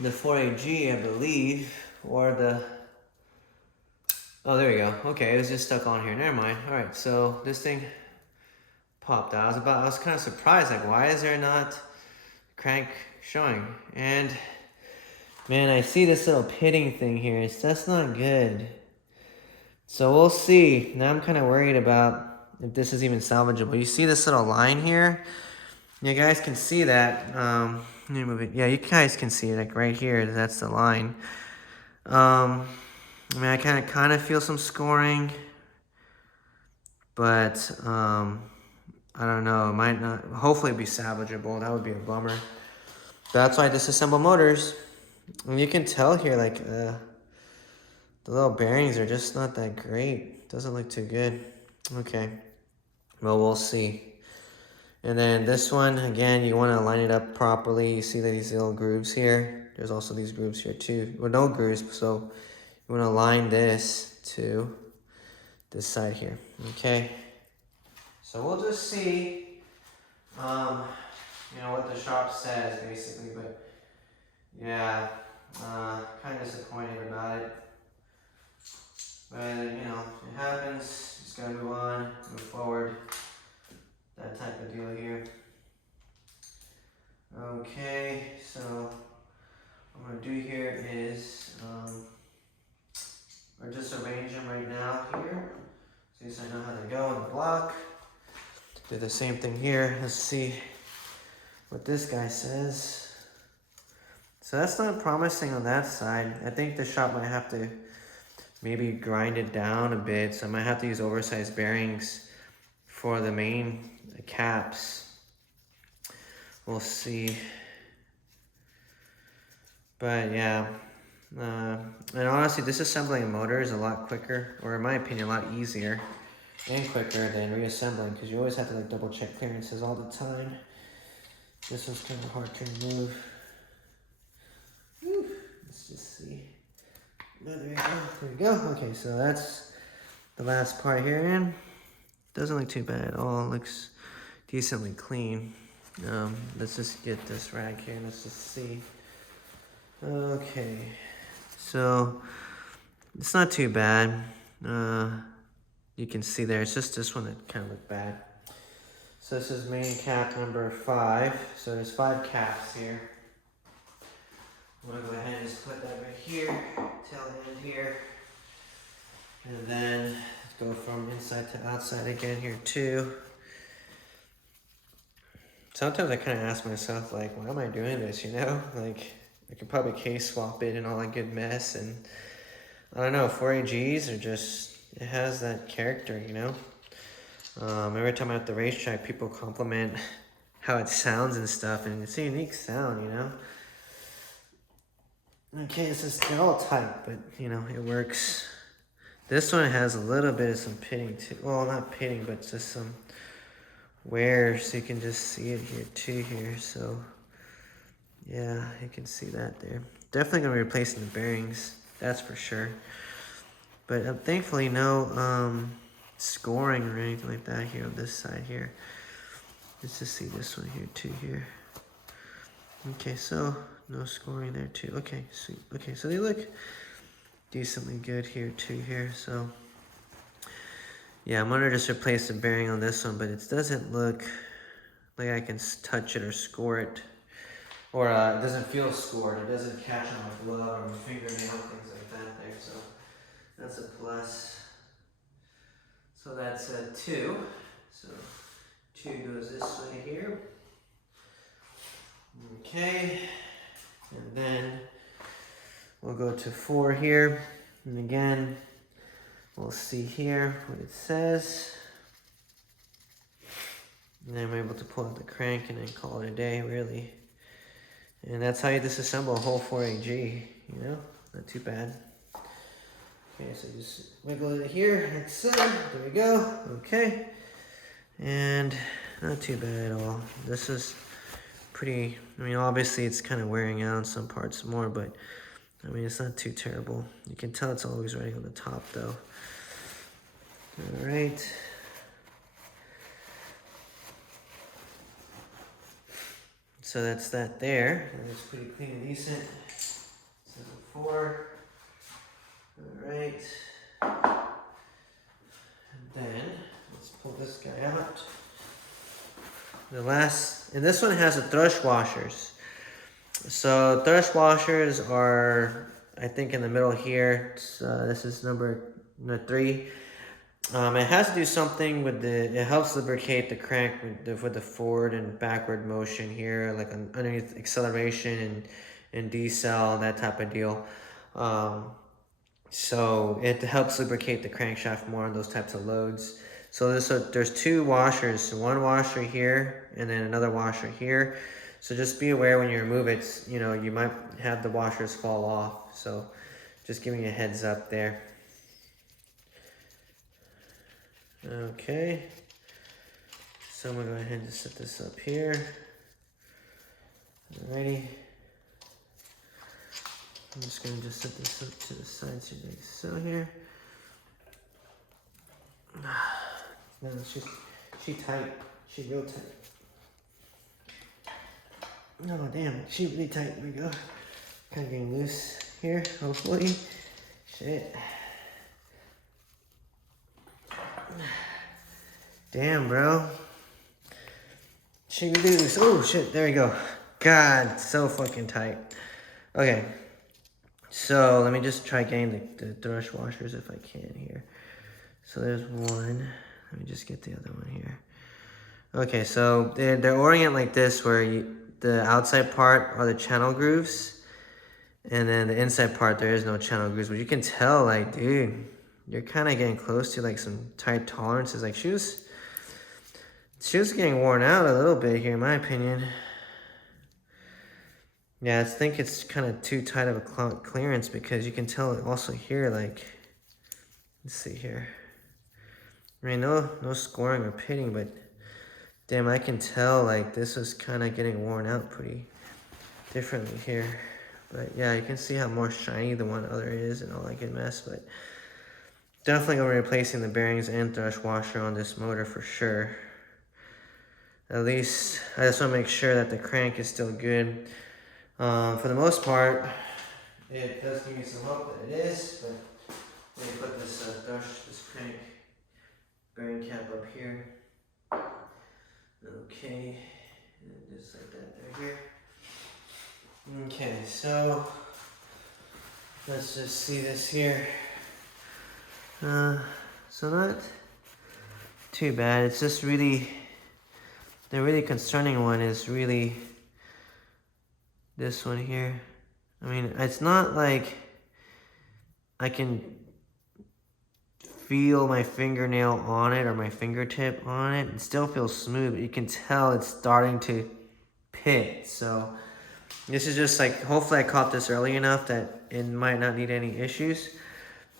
4AG, I believe, or the. Oh, there we go. Okay, it was just stuck on here. Never mind. All right, so this thing popped out. I was kind of surprised. Like, why is there not crank showing? And man, I see this little pitting thing here. That's not good. So we'll see. Now I'm kind of worried about if this is even salvageable. You see this little line here? You guys can see that. Let me move it. Yeah, you guys can see it like right here. That's the line. I mean, I kind of feel some scoring, but I don't know. It might not. Hopefully, be salvageable. That would be a bummer. That's why I disassemble motors. And you can tell here, like the little bearings are just not that great. Doesn't look too good. Okay. Well, we'll see. And then this one, again, you want to line it up properly. You see these little grooves here. There's also these grooves here too. Well, no grooves, so you want to line this to this side here. Okay. So we'll just see, you know, what the shop says basically, but yeah, kind of disappointed about it. But you know, it happens. Just gotta move on, move forward. That type of deal here. Okay, so what I'm gonna do here is or just arrange them right now here, so I know how they go in the block. Do the same thing here. Let's see what this guy says. So that's not promising on that side. I think the shop might have to maybe grind it down a bit, so I might have to use oversized bearings for the main caps. We'll see. But yeah, and honestly, disassembling a motor is a lot quicker, or in my opinion, a lot easier and quicker than reassembling, because you always have to like double check clearances all the time. This one's kind of hard to remove. Whew. Let's just see. Oh, there we go. There we go. Okay, so that's the last part here, and doesn't look too bad at all. It looks decently clean. Let's just get this rag here and let's just see. Okay, so it's not too bad. You can see there, it's just this one that kind of looked bad. So this is main cap number 5. So there's 5 caps here. I'm gonna go ahead and just put that right here, tail end here. And then go from inside to outside again here too. Sometimes I kind of ask myself, like, why am I doing this, you know? Like, I could probably case swap it and all that good mess. And I don't know, 4AGs are just, it has that character, you know? Every time I'm at the racetrack, people compliment how it sounds and stuff, and it's a unique sound, you know? Okay, it's just, they're all tight, but, you know, it works. This one has a little bit of some pitting too. Well, not pitting, but just some wear, so you can just see it here too here. So, yeah, you can see that there. Definitely going to be replacing the bearings, that's for sure. But thankfully, no scoring or anything like that here on this side here. Let's just see this one here too here. Okay, so no scoring there too. Okay, sweet. Okay, so they look decently good here too here. So yeah, I'm gonna just replace the bearing on this one, but it doesn't look like I can touch it or score it, or it doesn't feel scored. It doesn't catch on my glove or my fingernail, things like that there. So that's a plus. So that's a 2. So 2 goes this way here. Okay, and then we'll go to 4 here, and again, we'll see here what it says. And then I'm able to pull out the crank and then call it a day, really. And that's how you disassemble a whole 4AG, you know? Not too bad. Okay, so just wiggle it here, like so. There we go. Okay. And not too bad at all. This is pretty, I mean, obviously it's kind of wearing out on some parts more, but I mean, it's not too terrible. You can tell it's always running on the top though. All right. So that's that there. It's pretty clean and decent. So 4. All right. And then let's pull this guy out. The last, and this one has the thrush washers. So thrush washers are, I think, in the middle here. This is number 3. It has to do something with it helps lubricate the crank with the forward and backward motion here, like underneath acceleration and decel, that type of deal. So it helps lubricate the crankshaft more on those types of loads. So there's 2 washers, one washer here and then another washer here. So just be aware when you remove it, you know, you might have the washers fall off. So just giving you a heads up there. Okay. So I'm gonna go ahead and set this up here. Alrighty. I'm just gonna set this up to the side so like so here. No, she tight. She real tight. Oh damn, she really tight. There we go. Kind of getting loose here, hopefully. Shit. Damn, bro. She really loose. Oh shit, there we go. God, so fucking tight. Okay. So let me just try getting the thrush washers if I can here. So there's one. Let me just get the other one here. Okay, so they're orient like this, where the outside part are the channel grooves, and then the inside part there is no channel grooves. But you can tell, like, dude, you're kind of getting close to like some tight tolerances. Like she was getting worn out a little bit here, in my opinion. Yeah, I think it's kind of too tight of a clearance, because you can tell also here, like, let's see here. I mean, no scoring or pitting, but damn, I can tell like this was kind of getting worn out pretty differently here. But yeah, you can see how more shiny the one other is and all that good mess. But definitely gonna be replacing the bearings and thrust washer on this motor for sure. At least I just want to make sure that the crank is still good. For the most part, it does give me some hope that it is. But let me put this this crank bearing cap up here. Okay, and just like that right here. Okay, so let's just see this here. So not too bad. It's just really, the really concerning one is really this one here. I mean, it's not like I can feel my fingernail on it or my fingertip on it. It still feels smooth, but you can tell it's starting to pit. So this is just like, hopefully I caught this early enough that it might not need any issues.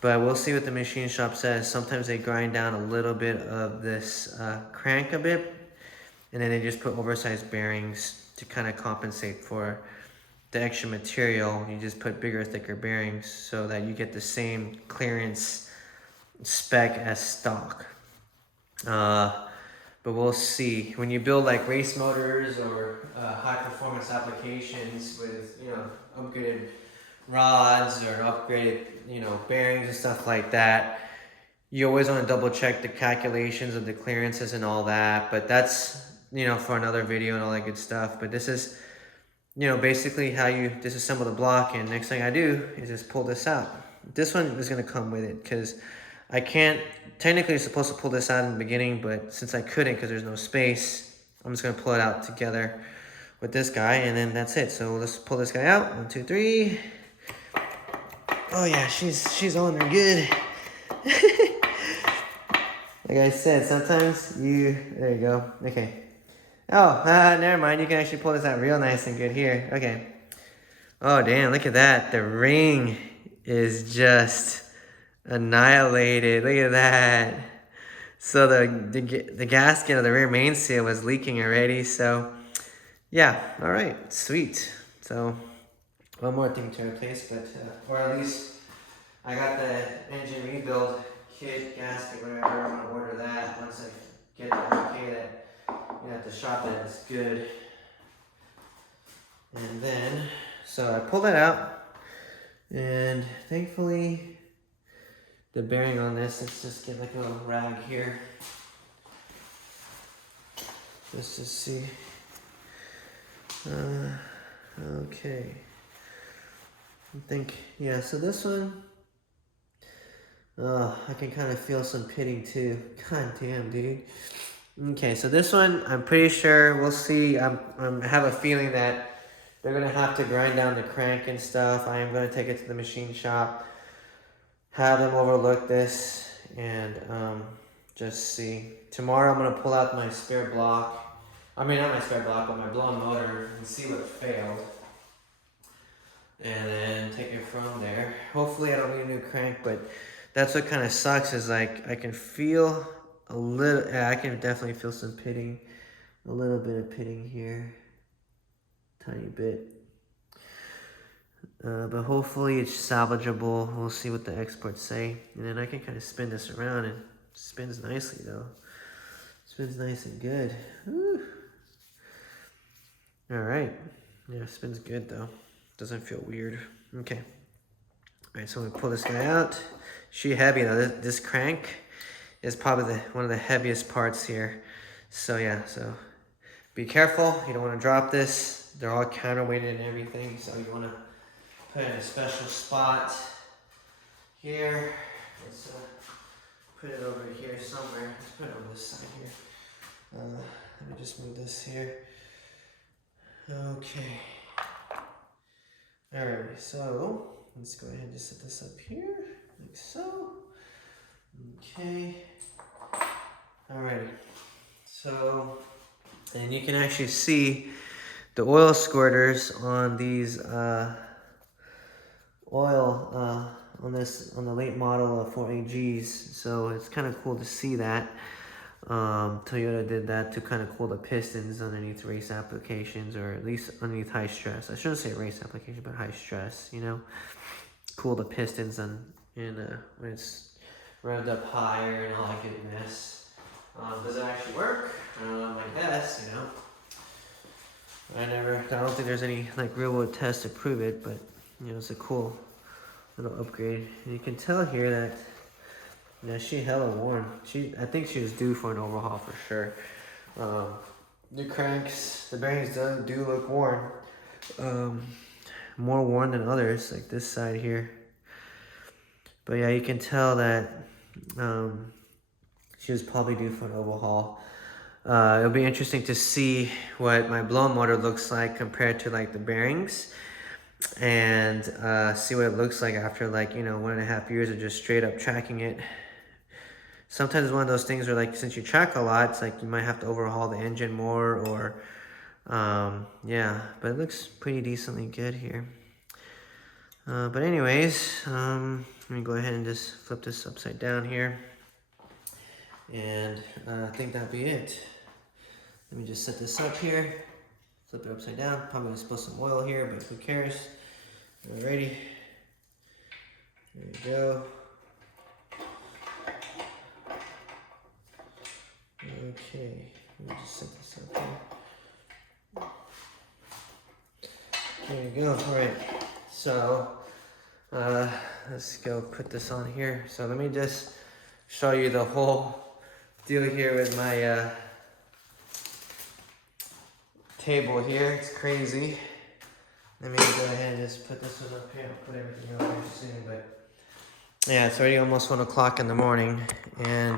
But we'll see what the machine shop says. Sometimes they grind down a little bit of this crank a bit, and then they just put oversized bearings to kind of compensate for the extra material. You just put bigger, thicker bearings so that you get the same clearance spec as stock. But we'll see. When you build like race motors or high performance applications with, you know, upgraded rods or upgraded, you know, bearings and stuff like that, you always want to double check the calculations of the clearances and all that. But that's, you know, for another video and all that good stuff. But this is, you know, basically how you disassemble the block. And next thing I do is just pull this out. This one is going to come with it because I can't, technically you're supposed to pull this out in the beginning, but since I couldn't because there's no space, I'm just going to pull it out together with this guy, and then that's it. So let's pull this guy out. 1, 2, 3. Oh yeah, she's on there good. Like I said, sometimes there you go. Okay. Oh, never mind. You can actually pull this out real nice and good here. Okay. Oh damn, look at that. The ring is just annihilated. Look at that. So the gasket of the rear main seal was leaking already. So yeah, all right, sweet. So one more thing to replace, but or at least I got the engine rebuild kit, gasket, whatever. I'm gonna order that once I get it okay that, you know, at the shop that it's good. And then so I pulled that out, and thankfully the bearing on this, let's just get like a little rag here. Let's just see. Okay. I think, yeah, so this one, I can kind of feel some pitting too. God damn, dude. Okay, so this one, I'm pretty sure, we'll see. I have a feeling that they're going to have to grind down the crank and stuff. I am going to take it to the machine shop, have them overlook this, and just see. Tomorrow I'm going to pull out my spare block. I mean, not my spare block, but my blown motor, and see what failed. And then take it from there. Hopefully I don't need a new crank, but that's what kind of sucks is like I can feel a little, I can definitely feel some pitting. A little bit of pitting here. Tiny bit. But hopefully it's salvageable. We'll see what the experts say. And then I can kind of spin this around, and it spins nicely though. Spins nice and good. Woo. All right. Yeah, spins good though. Doesn't feel weird. Okay. All right, so we pull this guy out. She heavy though. This crank is probably one of the heaviest parts here. So yeah, so be careful. You don't want to drop this. They're all counterweighted and everything, so you want to put it in a special spot here. Let's put it over here somewhere. Let's put it on this side here. Let me just move this here. Okay. Alright, so let's go ahead and just set this up here, like so. Okay. Alrighty. So, and you can actually see the oil squirters on these oil on the late model of 4AGs, so it's kind of cool to see that. Toyota did that to kind of cool the pistons underneath race applications, or at least underneath high stress. I shouldn't say race application, but high stress, you know, cool the pistons when it's revved up higher and all that good mess. Does it actually work? I guess, you know. I don't think there's any like real world tests to prove it, but you know, it's a cool little upgrade. And you can tell here that, you know, she hella worn. I think she was due for an overhaul for sure. The cranks, the bearings do look worn. More worn than others, like this side here. But yeah, you can tell that she was probably due for an overhaul. It'll be interesting to see what my blown motor looks like compared to like the bearings, and see what it looks like after like, you know, 1.5 years of just straight up tracking it. Sometimes it's one of those things where like, since you track a lot, it's like you might have to overhaul the engine more, or yeah, but it looks pretty decently good here. But anyways, let me go ahead and just flip this upside down here, and I think that'll be it. Let me just set this up here, flip it upside down. Probably gonna spill some oil here, but who cares? Alrighty, there you go. Okay, let me just set this up here. There you go. Alright, so let's go put this on here. So let me just show you the whole deal here with my table here. It's crazy. Let me go ahead and just put this one up here. I'll put everything up here soon, but yeah, it's already almost 1 o'clock in the morning, and